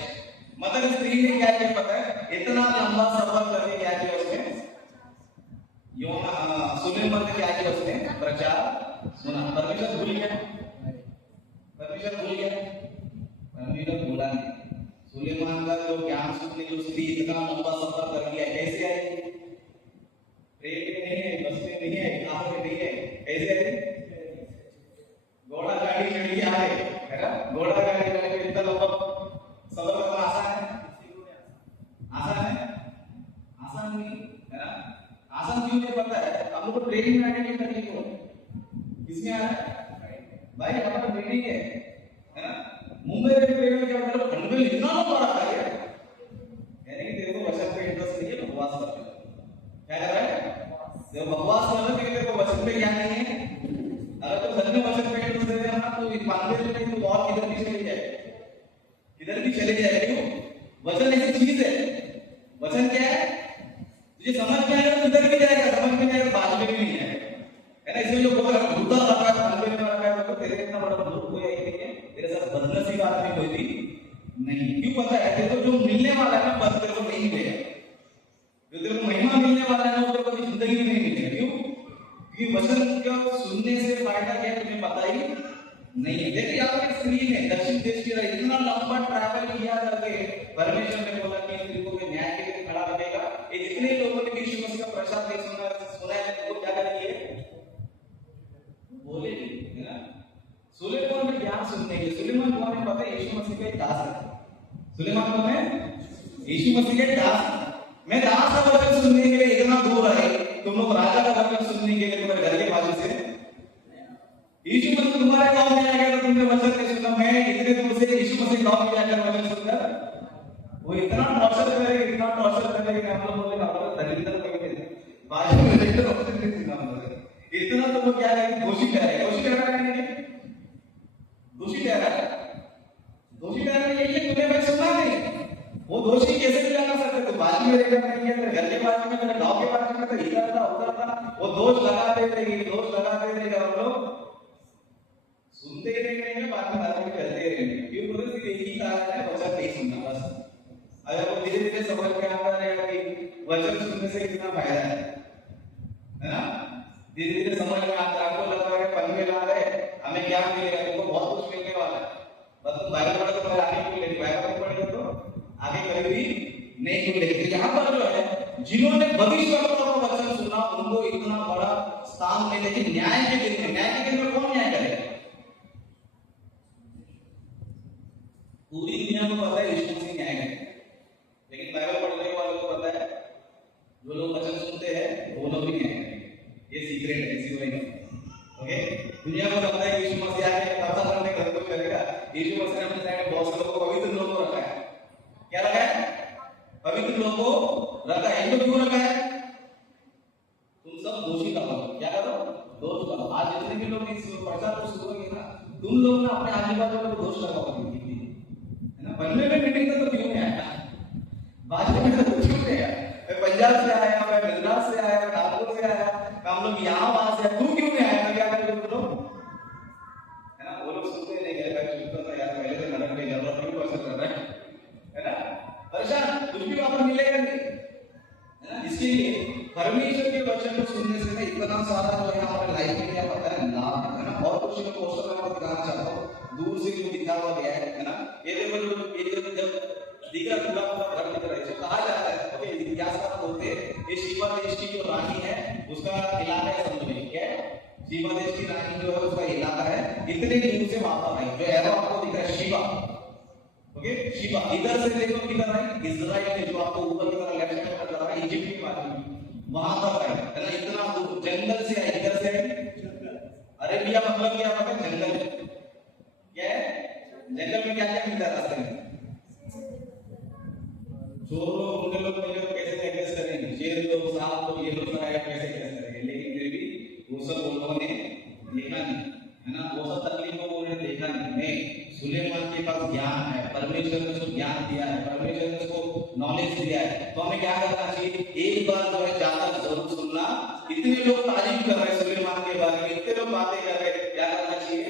मतलब स्त्री ने क्या किया पता है? इतना लंबा सफर करके क्या किया उसने? सुलेमान ने क्या किया? उसने प्रचार सुना। परमेश्वर भूल गया? परमेश्वर भूल गया? परमेश्वर भूला नहीं। सुलेमान का जो ज्ञान सुनने जो स्त्री इतना लंबा सफर कर गया, कैसे आई? ट्रेन में नहीं है, बस में नहीं है, कार में नहीं है, कैसे आई? घोड़ा गाड़ी चढ़ के आए, है ना? घोड़ा गाड़ी चढ़ के इतना लंबा सफर करना आसान है? आसान है? आसान नहीं, है ना? आसान क्यों नहीं पता है? हम लोग को ट्रेन में आने की तकलीफ हो, किसमें आ रहा है भाई? हमारा बिल्डिंग है ना? मुंबई में ट्रेन में क्या मतलब खंडवेल इतना लंबा रखा है, यानी कि तेरे को वचन पे इंटरेस्ट नहीं है, बकवास कर रहा है। क्या कर रहा है? जब बकवास कर रहा है, तेरे को वचन पे क्या नहीं है। अगर तो सच में वचन पे इंटरेस्ट दे रहा ना, तो मानते नहीं तो और किधर भी चले जाए, किधर भी चले जाए। क्यों? वचन ऐसी चीज है। वचन क्या है? तुझे समझ में आएगा तो किधर भी जाएगा, समझ में नहीं आएगा बात में भी नहीं है, है ना? इसलिए लोग बोल रहे हैं भूता रखा है, खंडवेल में रखा है, तो तेरे इतना बड़ा भूत कोई है नहीं है, तेरे साथ बदनसीब आदमी कोई भी नहीं। क्यों पता है? तेरे को जो मिलने वाला है ना, बस तेरे को नहीं मिलेगा। जो तेरे को महिमा मिलने वाला है ना, वो तेरे को जिंदगी में नहीं मिलेगा। क्यों? क्योंकि वचन को सुनने से फायदा क्या है तुम्हें पता ही नहीं है। देखिए यहाँ पर एक स्त्री ने दक्षिण देश की इतना लंबा ट्रैवल किया करके परमेश्वर ने बोला कि स्त्री को न्याय के लिए खड़ा रखेगा। ये जितने लोगों ने यीशु मसीह का प्रचार नहीं सुना है, वो क्या करेंगे? बोलेंगे, है ना? बात सुनने के। सुलेमान कौन है पता है? यीशु मसीह के दास है। सुलेमान कौन है? यीशु मसीह के दास। मैं दास का वचन सुनने के लिए इतना दूर आए, तुम लोग राजा का वचन सुनने के लिए तुम्हारे घर के बाजू से। यीशु मसीह तुम्हारे गांव में आएगा तो तुमने वचन नहीं सुना। मैं इतने दूर से यीशु मसीह गांव में आकर वचन सुनकर वो इतना टॉर्चर करेगा, इतना टॉर्चर करेगा। हम लोग बोले आप लोग दरिद्र कहेंगे, बाजू में दरिद्र वचन नहीं सुना मतलब इतना। तो वो क्या है, दोषी ठहराएगा। दोषी ठहराएगा नहीं, दोषी ठहराएगा, दोषी ठहराएगा। ये तुम्हें मैं सुना नहीं, वो दोषी कैसे भी लगा सकते? तो बाजू में रहकर नहीं है, घर के बाजू में, मेरे गांव के बाजू में, तो इधर था उधर था, वो दोष लगाते रहेंगे, दोष लगाते रहेंगे। हम लोग सुनते रहेंगे, बाद में आगे चलते रहेंगे। क्यों बोले? सिर्फ एक ही कारण है, वचन नहीं सुनना बस। अगर वो धीरे धीरे समझ में आता रहेगा कि वचन सुनने से कितना फायदा है ना? धीरे धीरे समझ में आता है। आपको लग रहा है पन में ला रहे हमें क्या मिलेगा, तुमको बहुत कुछ मिलने वाला है, बस तुम बाइबल पढ़ो तो आगे क्यों लेंगे, बाइबल पढ़ो तो आगे कभी भी नहीं मिलेगी। यहाँ पर जो है जिन्होंने भविष्यवक्ताओं का वचन सुना उनको इतना बड़ा स्थान मिले। लेकिन न्याय के दिन में, न्याय के दिन में कौन न्याय करेगा? पूरी दुनिया को पता है यीशु मसीह न्याय करेगा, लेकिन बाइबल पढ़ने वालों को पता है, जो लोग वचन सुनते हैं वो लोग भी न्याय करेंगे। ये सीक्रेट है, किसी को नहीं। ओके, दुनिया को पता है यीशु मसीह आके पता करने का कुछ करेगा। यीशु मसीह ने अपने साइड में बहुत से लोगों को, पवित्र लोगों को रखा है। क्या रखा है? पवित्र लोगों को रखा है। इनको क्यों रखा है? तुम सब दोषी करो। क्या करो? दोष करो। आज जितने भी लोग इस प्रचार को शुरू करेंगे ना, तुम लोग ना अपने आजू बाजू में दोष लगाओगे, है ना? बनने में मीटिंग में तो क्यों नहीं आया, बाजू में तो क्यों नहीं आया? मैं पंजाब से आया, मैं गुजरात से आया, नागपुर से आया, हम लोग यहाँ वहां से, तू क्यों नहीं आया? क्या करें तुम लोग, है ना? वो लोग सुनते नहीं गए, मैं सुनता था यार, पहले से नरक में जरूरत क्यों पसंद कर रहा है ना? परेशान कुछ भी वहां पर मिलेगा नहीं, है ना? इसलिए परमेश्वर के वचन को सुनने से ना इतना सारा जो है हमारे लाइफ में क्या पता है, लाभ है ना? और कुछ मैं पोस्टर में दिखाना चाहता हूँ, दूर से जो दिखा हुआ गया है ना? ये देखो, जो जब दिखा पूरा पूरा घर दिख रहा है, इसे कहा जाता है, ओके, इतिहासकार बोलते हैं ये शिवा देश की जो रानी है उसका इलाका है। समझ में क्या है? शिवा देश की रानी जो है उसका इलाका है। इतने दूर से वहां पर आई, जो एरो आपको दिख रहा है शिवा, ओके, शिवा। इधर से देखो किधर आई, इजराइल में, जो आपको ऊपर की तरफ लेफ्ट साइड पर जा रहा है, इजिप्ट के बाजू में, वहां तक आई, है ना? इतना दूर जंगल से आई, इधर से अरेबिया मतलब क्या होता है? जंगल। क्या है? जंगल में क्या क्या मिलता है रास्ते में? चोर लोग, गुंडे लोग, लोग कैसे एडजस्ट करेंगे? शेर लोग, सांप लोग, ये लोग कैसे एडजस्ट करेंगे? लेकिन फिर भी वो सब उन लोगों ने देखा नहीं, है ना? वो सब तकलीफों को उन्होंने देखा नहीं। सुलेमान के पास ज्ञान है, परमेश्वर ने उसको ज्ञान दिया है, परमेश्वर ने उसको नॉलेज दिया है। तो हमें क्या करना चाहिए? एक बार जो है जाकर जरूर सुनना। इतने लोग तारीफ कर रहे हैं सुलेमान के बारे में, इतने लोग बातें कर रहे हैं, क्या करना चाहिए?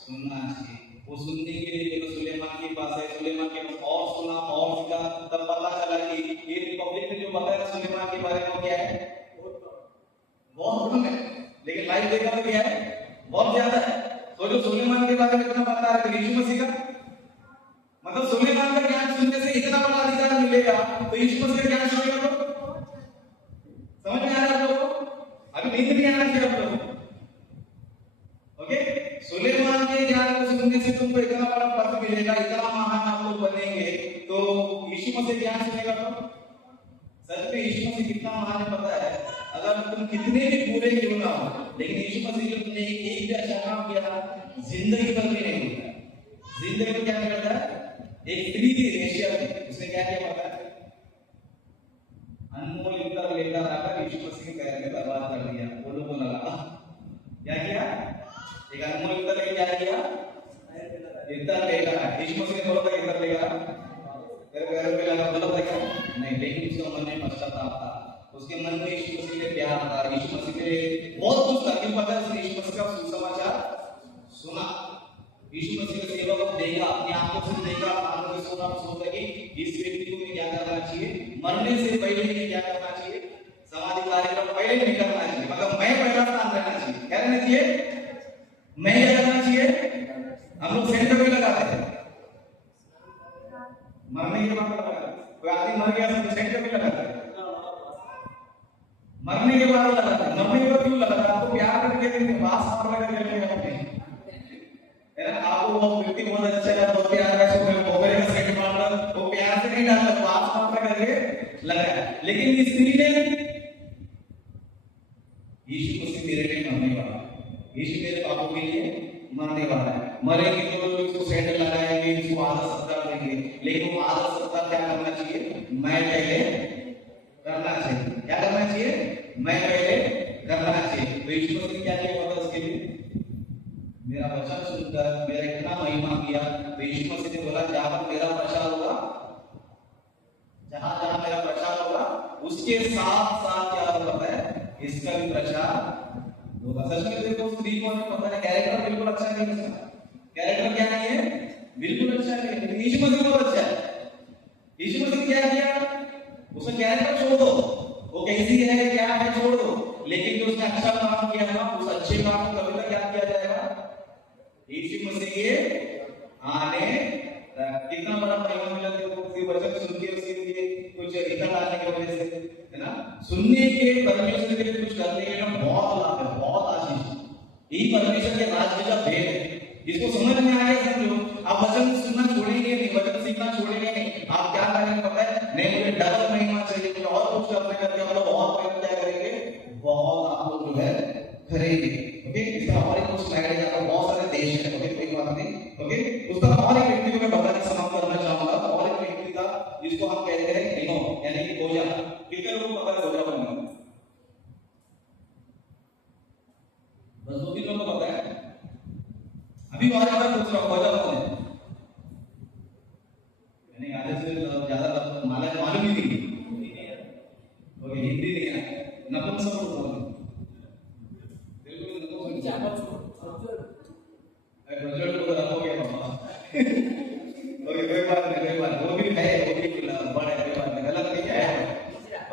सुनना चाहिए। वो सुनने के लिए तो सुलेमान के पास है, सुलेमान के पास और सुना और सीखा, तब पता चला कि ये पब्लिक ने जो बताया सुलेमान के बारे में क्या है, बहुत कम है, लेकिन लाइव देखा तो क्या है, बहुत ज्यादा है। तो जो सुलेमान के बारे में इतना पता है, तो यीशु मसीह का मतलब सुलेमान का ज्ञान सुनने से इतना बड़ा अधिकार मिलेगा, तो यीशु मसीह का ज्ञान सुनेगा तो समझ में आ रहा है आप लोगों को? अभी नींद नहीं आना चाहिए आप लोगों को, ओके? सुलेमान के ज्ञान को सुनने से तुमको इतना बड़ा पद मिलेगा, इतना महान आप लोग बनेंगे। तो यीशु मसीह ज्ञान सुनेगा तो सच में यीशु मसीह कितना महान है पता है? अगर तुम कितने भी बुरे क्यों ना हो, लेकिन यीशु मसीह जो तुमने एक भी अच्छा काम किया, जिंदगी भर में नहीं होता। जिंदगी में क्या करता है? एक स्त्री थी एशिया में, उसने क्या किया पता है? अनमोल इत्र लेकर आकर यीशु मसीह के पैर में बर्बाद कर दिया। वो लोगों को लगा क्या किया? एक अनमोल इत्र लेकर क्या किया? इत्र लेकर यीशु मसीह ने बोला था इत्र लेकर तेरे पैरों पे लगा, बोला था क्या? नहीं, लेकिन उसके मन में पश्चाताप था, उसके मन में यीशु मसीह के प्यार था, यीशु मसीह के बहुत कुछ था। क्यों पता है? उसने यीशु मसीह का सुसमाचार सुना, यीशु मसीह के सेवा को देखा, अपनी आंखों से देखा, कानों से सुना, सोचा कि इस व्यक्ति को मैं क्या करना चाहिए, मरने से पहले ही क्या करना चाहिए, समाधि कार्यक्रम पहले नहीं करना चाहिए, मतलब मैं पहला स्थान रहना चाहिए। क्या रहना चाहिए? मैं क्या करना चाहिए? हम लोग सेंटर में लगाते हैं, मरने के बाद लगाते हैं। कोई आदमी मर गया तो सेंटर में लगाते हैं, मरने के बाद लगाते हैं। मरने के बाद क्यों लगाते हैं? आपको प्यार करके बात मार लगा करके लगाते हैं, है ना। आपको वो व्यक्ति बहुत अच्छा है, बहुत प्यार है, सो मैं मोबाइल का सेट मार रहा, वो प्यार से नहीं डालता, बात मारता करके लगाया। लेकिन स्त्री ने यीशु मसीह मेरे लिए मरने वाला है, यीशु मेरे पापों के लिए मरने वाला है, मरेंगे तो लोग इसको सेंटर लगाएंगे, इसको आदर सत्कार देंगे, लेकिन वो आदर सत्कार क्या करना चाहिए, मैं पहले करना चाहिए। क्या करना चाहिए, मैं पहले करना चाहिए। तो यीशु मसीह क्या किया होता उसके लिए, मेरा वचन सुनकर मेरा इतना महिमा किया, तो यीशु मसीह ने बोला जहां पर मेरा प्रचार होगा, जहां जहां मेरा प्रचार होगा उसके साथ साथ क्या होता है, इसका भी प्रचार होगा। सच में देखो स्त्री को पता है कैरेक्टर बिल्कुल अच्छा नहीं है, कैरेक्टर क्या नहीं है, बिल्कुल अच्छा नहीं है, लेकिन यीशु मसीह बहुत अच्छा है। यीशु मसीह क्या किया, उसने कैरेक्टर छोड़ दो, वो कैसी है क्या है छोड़ दो, लेकिन जो उसने अच्छा काम किया ना, उस अच्छे काम को कभी तक याद किया जाएगा, यीशु मसीह के आने कितना बड़ा महिमा मिला देखो, उसी वचन सुन के उसके लिए कुछ निकल आने की वजह से, है ना। सुनने के परमेश्वर के लिए कुछ करने के लिए बहुत लाभ है, बहुत आशीष। यही परमेश्वर के राज्य का भेद है, इसको समझ में आया समझो। आप वचन सुनना छोड़ेंगे नहीं, वचन सीखना छोड़ेंगे नहीं, आप क्या करेंगे पता है, नहीं मुझे डबल महिमा चाहिए, मुझे और कुछ करने करके हम लोग बहुत महिमा क्या करेंगे, बहुत आप लोग जो है करेंगे। ओके, इसका और एक कुछ स्लाइड है, आपको बहुत सारे देश है, ओके कोई बात नहीं। ओके, उसका और एक व्यक्ति को मैं बताने समाप्त करना चाहूंगा, और एक व्यक्ति था जिसको हम कहते हैं इनो, यानी कि खोजा। कितने लोगों को पता है खोजा बनना, बस 2-3 लोगों को पता है। अभी और ज्यादा पूछ रहा हूं खोजा कौन है, यानी आधे से ज्यादा मालूम ही नहीं। ओके, हिंदी नहीं है, नपुंसक बोल प्रज्वल को रखोगे पापा। ओके कोई बात नहीं, वो भी है, वो भी बड़ा है, कोई बात नहीं, गलत नहीं है।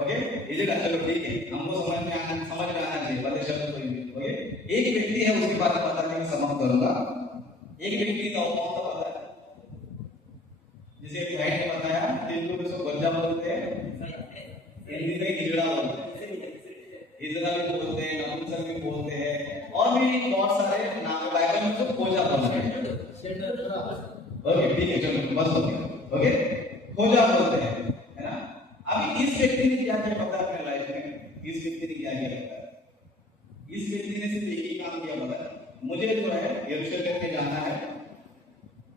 ओके इधर चलो ठीक है, हमको समझ में आना चाहिए बड़े शब्द कोई भी। ओके, एक व्यक्ति है उसके बारे में बताने में समाप्त करूंगा। एक व्यक्ति का कौन सा पता है, जैसे एक भाई ने बताया तेलुगु में उसको गंजा बोलते हैं, हिंदी में हिजड़ा बोलते हैं, हिजड़ा भी बोलते हैं, नपुंसक भी बोलते हैं, और भी बहुत सारे नाम बाइबल में तो खोजा बोलते हैं। ओके ठीक है चलो बस हो गया। ओके खोजा बोलते हैं, है ना। अभी इस व्यक्ति ने क्या किया पता है अपने लाइफ में, इस व्यक्ति ने क्या किया पता है, इस व्यक्ति ने सिर्फ एक ही काम किया पता है, मुझे जो है यरूशलेम में जाना है,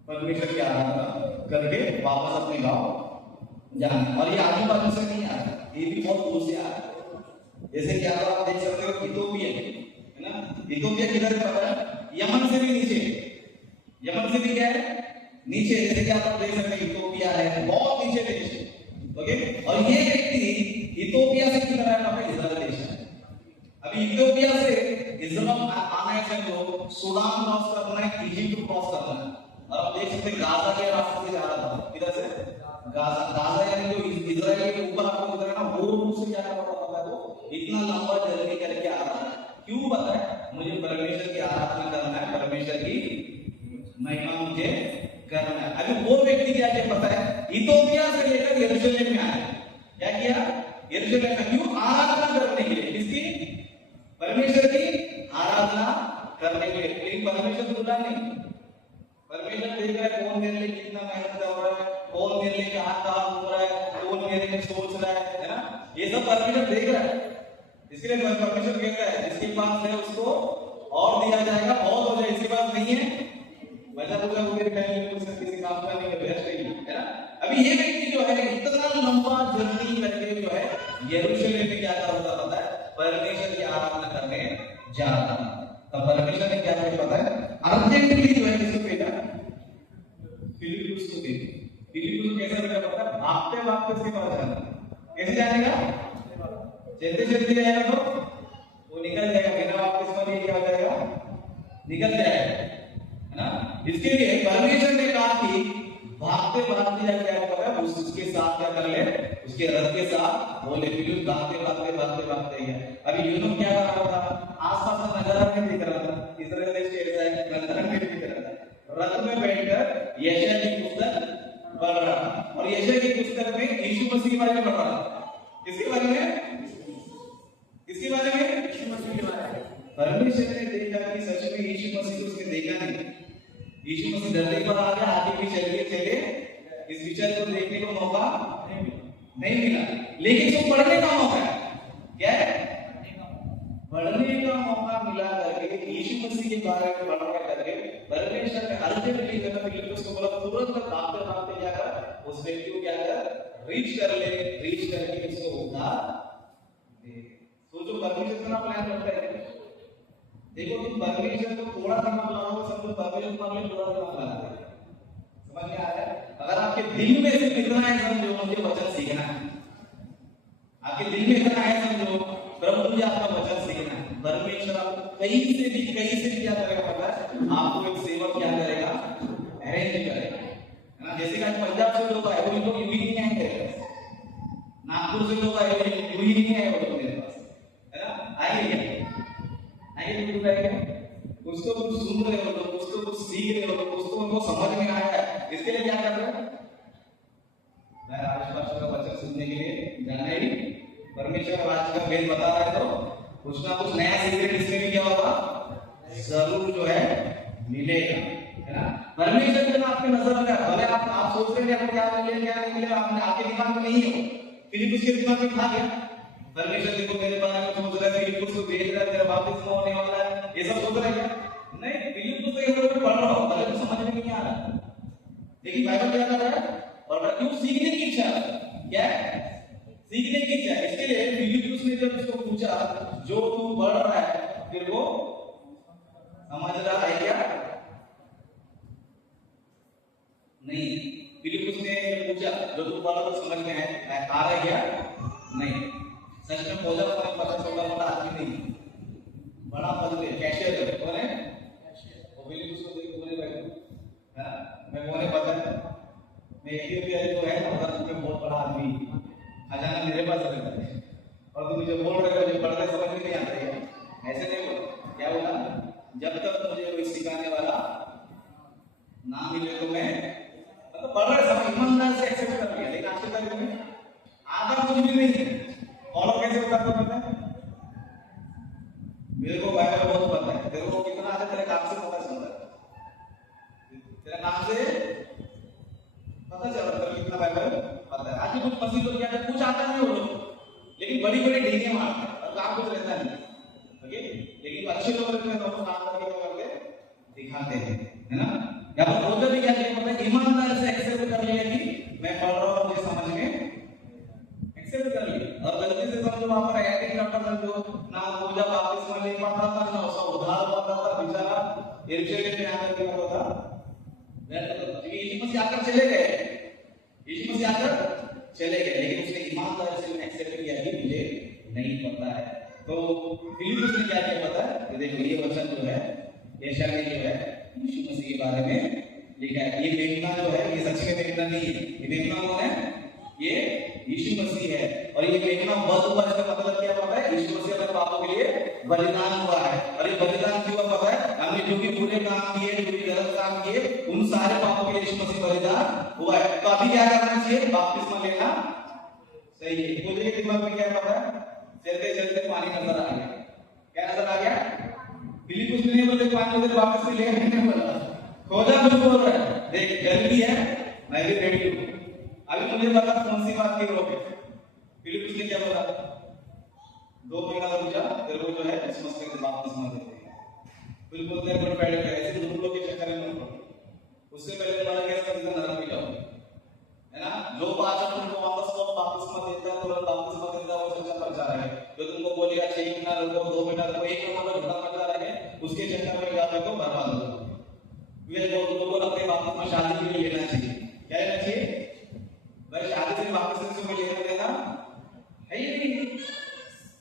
परमेश्वर की आराधना करके वापस अपने गांव जाना। और ये आजू बाजू से नहीं आ रहा, ये भी बहुत दूर से आ रहा है। जैसे कि आप देख सकते हो इथोपिया है ना, इथोपिया किधर है पता है, यमन से भी नीचे, यमन से भी क्या है नीचे, जैसे कि आप देख सकते हैं इथोपिया है, बहुत नीचे देश है। ओके, और ये व्यक्ति इथोपिया से किधर है पता है, इजराइल देश है। अभी इथोपिया से इजराइल आने से लोग सूडान क्रॉस करना है, इजिप्ट क्रॉस करना है, और आप देख सकते हैं गाजा के रास्ते से जा रहा था, किधर से गाजा, गाजा यानी जो इजराइल के ऊपर आपको उधर है ना, वो रूट से जा रहा पता है, वो इतना लंबा जर्नी करके आ रहा है। क्यों पता है, मुझे परमेश्वर की आराधना करना है, परमेश्वर की महिमा मुझे करना है। अभी वो व्यक्ति क्या किया पता है, इथोपिया से लेकर यरूशलेम में आया, क्या किया यरूशलेम में, क्यों आराधना करने के लिए, किसकी, परमेश्वर की आराधना करने के लिए। लेकिन परमेश्वर सुनना नहीं, परमेश्वर देख रहा है कौन मेरे लिए कितना मेहनत कर रहा है, कौन मेरे लिए कहां घूम रहा है, कौन मेरे लिए सोच रहा है ना, ये सब परमेश्वर देख रहा है। इसके लिए परमेश्वर कहता है जिसके पास है उसको और दिया जाएगा, बहुत हो जाए, इसके पास नहीं है वैसा बोला वो मेरे फैमिली में उसका किसी काम का नहीं है, बेस्ट है ना। अभी ये व्यक्ति जो है इतना लंबा जर्नी करके जो है यरूशलेम में क्या कर रहा पता है, परमेश्वर की आराधना करने जा रहा था। तब परमेश्वर ने क्या किया पता है, अर्जेंटली जो है किसको भेजा, फिलिप्पुस को भेजा। फिलिप्पुस कैसा बेटा पता है, भागते भागते उसके पास जाना, कैसे जाएगा, चलते चलते जाएगा तो वो निकल जाएगा, बिना वापस में क्या हो जाएगा, निकल जाएगा, है ना। इसके लिए परमेश्वर ने कहा कि भागते भागते जाके पता है उसके साथ क्या कर ले, उसके रथ के साथ बोले, फिलिप्पुस भागते भागते भागते भागते गया। अभी यूनुस क्या कर रहा था, आसपास का नजारा नहीं दिख रहा था, इजराइल देश कैसा है नजारा नहीं दिख रहा था, रथ में बैठकर यशायाह की पुस्तक पढ़ रहा, और यशायाह की पुस्तक में यीशु मसीह के बारे में पढ़ रहा। किसके बारे में, किसके बारे में, यीशु मसीह के बारे में। परमेश्वर ने देखा कि सच में यीशु मसीह को उसने देखा नहीं, यीशु मसीह धरती पर आ गया, आगे भी चलिए चले, इस विचार को देखने को मौका नहीं मिला, लेकिन जो पढ़ने का मौका है, क्या है, पढ़ने का मौका मिला करके यीशु मसीह के बारे में पढ़ने करके परमेश्वर ने अल्टीमेटली जब फिलिप्पुस को बोला तुरंत भागते भागते जाकर उस व्यक्ति को क्या कर रीच कर ले, रीच करके उसको उद्धार दे। सोचो परमेश्वर कितना प्लान करता है। देखो तुम परमेश्वर को थोड़ा दिमाग लगाओ, सब लोग परमेश्वर तुम्हारे लिए थोड़ा दिमाग लगाते हैं, समझ में आ रहा है। अगर आपके दिल में से कितना है समझो मुझे वचन सीखना है, आपके दिल में इतना है समझो प्रभु जी आपका वचन सीखना है, परमेश्वर आपको कहीं से भी क्या करेगा पता है, आपको एक सेवक क्या करेगा, अरेंज करेगा, है ना। जैसे कि पंजाब से लोग आए, वो लोग यूं ही नहीं आएंगे, नागपुर से लोग आए, यूं ही नहीं आए वो लोग मेरे पास, है ना। आएंगे बिल्कुल आएंगे, कुछ तो कुछ सुन रहे हो लोग, कुछ तो कुछ सीख रहे हो लोग, कुछ तो उनको समझ में आया है, इसके लिए क्या कर रहे हैं, मैं आसपास का वचन सुनने के लिए जाना ही, परमेश्वर का राज्य का भेद बता रहा है, तो कुछ ना कुछ नया सीक्रेट इसमें भी क्या होगा, जरूर जो है मिलेगा, है ना। परमेश्वर जब आपके नजर में भले आप सोच रहे हैं क्या मिले क्या नहीं मिले, आपने आपके दिमाग में नहीं हो, फिलिप्पुस के दिमाग में था क्या, परमेश्वर देखो मेरे बारे में सोच रहा है, फिलिप्पुस को भेज रहा है, तेरा बपतिस्मा होने वाला है, ये सब सोच रहा है क्या, नहीं। फिलिप्पुस तो ये पढ़ रहा हो, भले तो समझ में नहीं आ रहा, लेकिन बाइबल क्या कर रहा है, और क्यों सीखने की इच्छा, क्या है, सीखने की इच्छा। इसके लिए फिलिप्पुस ने जब उसको पूछा जो तू पढ़ रहा है फिर वो समझ रहा है क्या, नहीं। फिलिप्पुस ने पूछा जो तू पढ़ रहा समझ में आ रहा है क्या, नहीं। सच में पौधा पता छोटा मोटा आदमी नहीं, बड़ा पद है, कैशियर है, कौन है, वो फिलिप्पुस को देख बोले भाई, हां मैं कौन है पता है, मैं इथियोपिया जो है ना उधर में बहुत बड़ा आदमी, खजाना मेरे पास रहता है, और तुम मुझे बोल रहे हो मुझे पढ़ने समझ में नहीं आता है, ऐसे नहीं बोला। क्या बोला, जब तक मुझे कोई सिखाने वाला ना मिले तो मैं मतलब पढ़ रहे समय ईमानदार से एक्सेप्ट कर लिया, लेकिन आज के तारीख में आधा कुछ भी नहीं है। फॉलो कैसे होता है पता है, मेरे को बाइबल बहुत पता है, तेरे को कितना आता है तेरे काम से पता चलता है, तेरे नाम से पता चलता है कितना बाइबल पता है। आज कुछ मसीह लोग क्या करते, कुछ आता नहीं वो लोग, लेकिन बड़ी बड़ी डिग्रियां मारते हैं और काम कुछ रहता नहीं, ओके। लेकिन अच्छे लोग रहते हैं तो काम करके क्या करते दिखाते हैं, है ना। या फिर बोलते भी क्या चाहिए पता है, ईमानदार से एक्सेप्ट कर लिया कि मैं पढ़ रहा हूं, मुझे समझ में एक्सेप्ट कर लिया, और गलती से समझो वहां पर एडिट करता था, जो ना पूजा वापस में ले पाता था, ना उसका उधार पाता था, बेचारा एरिशलेम में आकर क्या होता था, यीशु मसीह आकर चले गए, यीशु मसीह आकर चले गए, लेकिन उसने ईमानदारी से एक्सेप्ट किया कि मुझे नहीं पता है। तो फिलिप्पुस ने क्या किया पता है, देखो ये वचन जो है यशायाह ने जो है यीशु मसीह के बारे में लिखा है, ये मेमना जो है ये सच में मेमना नहीं है, ये मेमना कौन है, ये यीशु मसीह है, और ये मेमना वध हुआ, इसका मतलब क्या पता है, यीशु मसीह अपने पापों के लिए बलिदान हुआ है, और ये बलिदान क्यों हुआ पता है, हमने जो भी बुरे काम किए, जो भी गलत काम किए, उन सारे पापों के लिए यीशु मसीह बलिदान हुआ है। तो अभी क्या करना चाहिए, बपतिस्मा लेना सही है। मुझे दिमाग में क्या पता है, चलते चलते पानी नजर आ गया, क्या नजर आ गया, फिलिप्पुस ने बोले पानी उधर वापस से ले आने बोला, खोजा कुछ बोल रहा है, देख जल्दी है मैं भी रेडी हूं, अभी मुझे बता कौन सी बात की रोक है। फिलिप्पुस ने क्या बोला, 2 महीना रुक जा, तेरे को जो है क्रिसमस के बपतिस्मा देते हैं। फिर बोलते हैं बट पहले ऐसे दूर लोग के चक्कर में मत पड़ो, उससे पहले तुम्हारा कैसा सीजन नरक में जाओ, है ना। जो बात तुमको वापस को बपतिस्मा देता है, तुरंत बपतिस्मा देता है, वो सच्चा प्रचार है। जो तुमको बोलेगा 6 महीना रुको, 2 महीना रुको, 1 महीना का झूठा प्रचार है, उसके चक्कर में जाते तो बर्बाद हो जाओगे। वे लोगों को अपने बपतिस्मा शादी के लिए लेना चाहिए, क्या लेना चाहिए भाई, शादी से वापस में लेना देना है ही नहीं,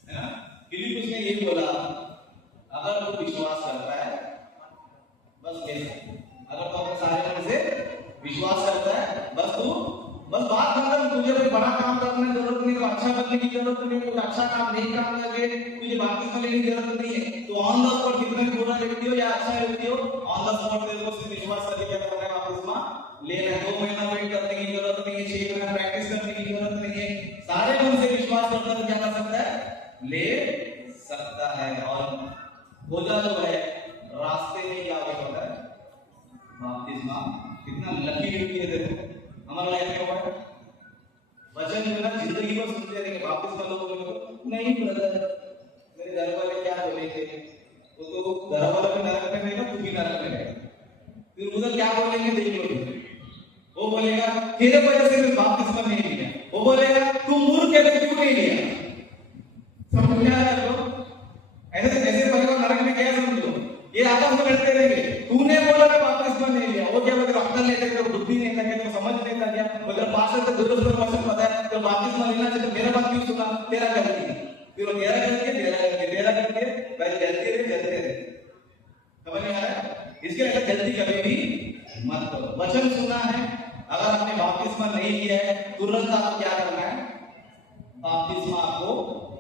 है ना। फिलिप्पुस ने ये बोला, अगर तू विश्वास करता है बस कैसे, अगर तू अपने सारे मन से विश्वास करता है बस बात खत्म, तुझे कोई बड़ा काम करने की जरूरत नहीं, अच्छा करने की जरूरत नहीं, कोई अच्छा काम नहीं करने लगे, तुझे बपतिस्मा लेने की जरूरत नहीं है। तो ऑन द स्पॉट कितने बुरा व्यक्ति हो या अच्छा व्यक्ति हो, ऑन द स्पॉट तेरे को सिर्फ विश्वास करके क्या करना है, बपतिस्मा लेना है। 2 महीना वेट करने की जरूरत नहीं है, 6 महीना प्रैक्टिस करने की जरूरत नहीं है, सारे मन से विश्वास करता है क्या कर सकता है, ले सकता है। और खोजा जो है रास्ते में क्या होता है, बाप्तिस्मा। कितना लकी व्यक्ति है देखो, हमारा लाइफ में हुआ है वचन जो है ना जिंदगी को सुनते रहेंगे। बाप्तिस्मा लोग बोलेंगे नहीं ब्रदर मेरे घर वाले क्या बोलेंगे, वो तो घर वाले भी नरक में रहेगा, तू भी नरक में रहेगा। फिर उधर क्या बोलेंगे देख लो, वो बोलेगा तेरे वजह से मैं बाप्तिस्मा नहीं लिया, वो बोलेगा तू मूर्ख है तो क्यों नहीं लिया। समझ में आ रहा है? ऐसे ऐसे परिवार नरक में गया समझ लो, ये आपस में लड़ते रहेंगे। तूने बोला मैं बाप्तिस्मा नहीं लिया, वो क्या बोलेगा अक्ल नहीं था, तो बुद्धि नहीं था, तो समझ नहीं था, क्या अगर पास्टर से दुरुस्त भाषा पता है तो बाप्तिस्मा लेना चाहिए, तो मेरा बात क्यों सुना, तेरा गलती है। फिर वो तेरा गलती है, तेरा गलती है, भाई जलते रहे। समझ में आ रहा है? इसके लिए जल्दी कभी भी मत करो। वचन सुना है, अगर आपने बाप्तिस्मा नहीं लिया है तुरंत आपको क्या करना है, बाप्तिस्मा आपको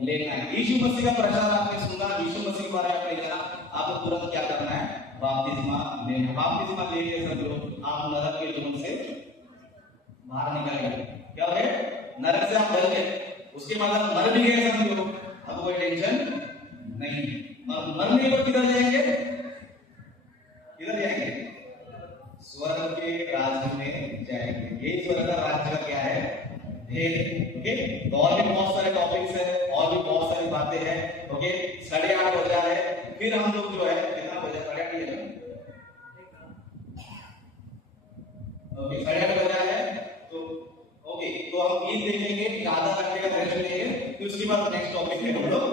लेना है। यीशु मसीह का प्रचार आपने सुना, यीशु मसीह के बारे में आपने जाना, आपको तुरंत क्या करना है, बाप्तिस्मा लेना। बाप्तिस्मा लेके समझो आप नरक के जुर्म से बाहर निकल गए। क्या हो गए? नरक से आप डर गए, उसके बाद आप मर भी गए समझो, अब कोई टेंशन नहीं। और मरने पर किधर जाएंगे? किधर जाएंगे? स्वर्ग के राज्य में जाएंगे। यही स्वर्ग का राज्य का क्या है, भेद। ओके, तो और भी बहुत सारे टॉपिक्स है, और भी बहुत सारी बातें हैं। ओके, 8:30 हो जा रहा है, फिर हम लोग जो है कितना बजे 8:30 है, ओके 8:30 हो जा रहा है, तो ओके तो हम ये देखेंगे, आधा घंटे का रेस्ट लेंगे, फिर उसके बाद नेक्स्ट टॉपिक पे हम लोग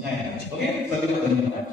जाएंगे। ओके, सभी को धन्यवाद।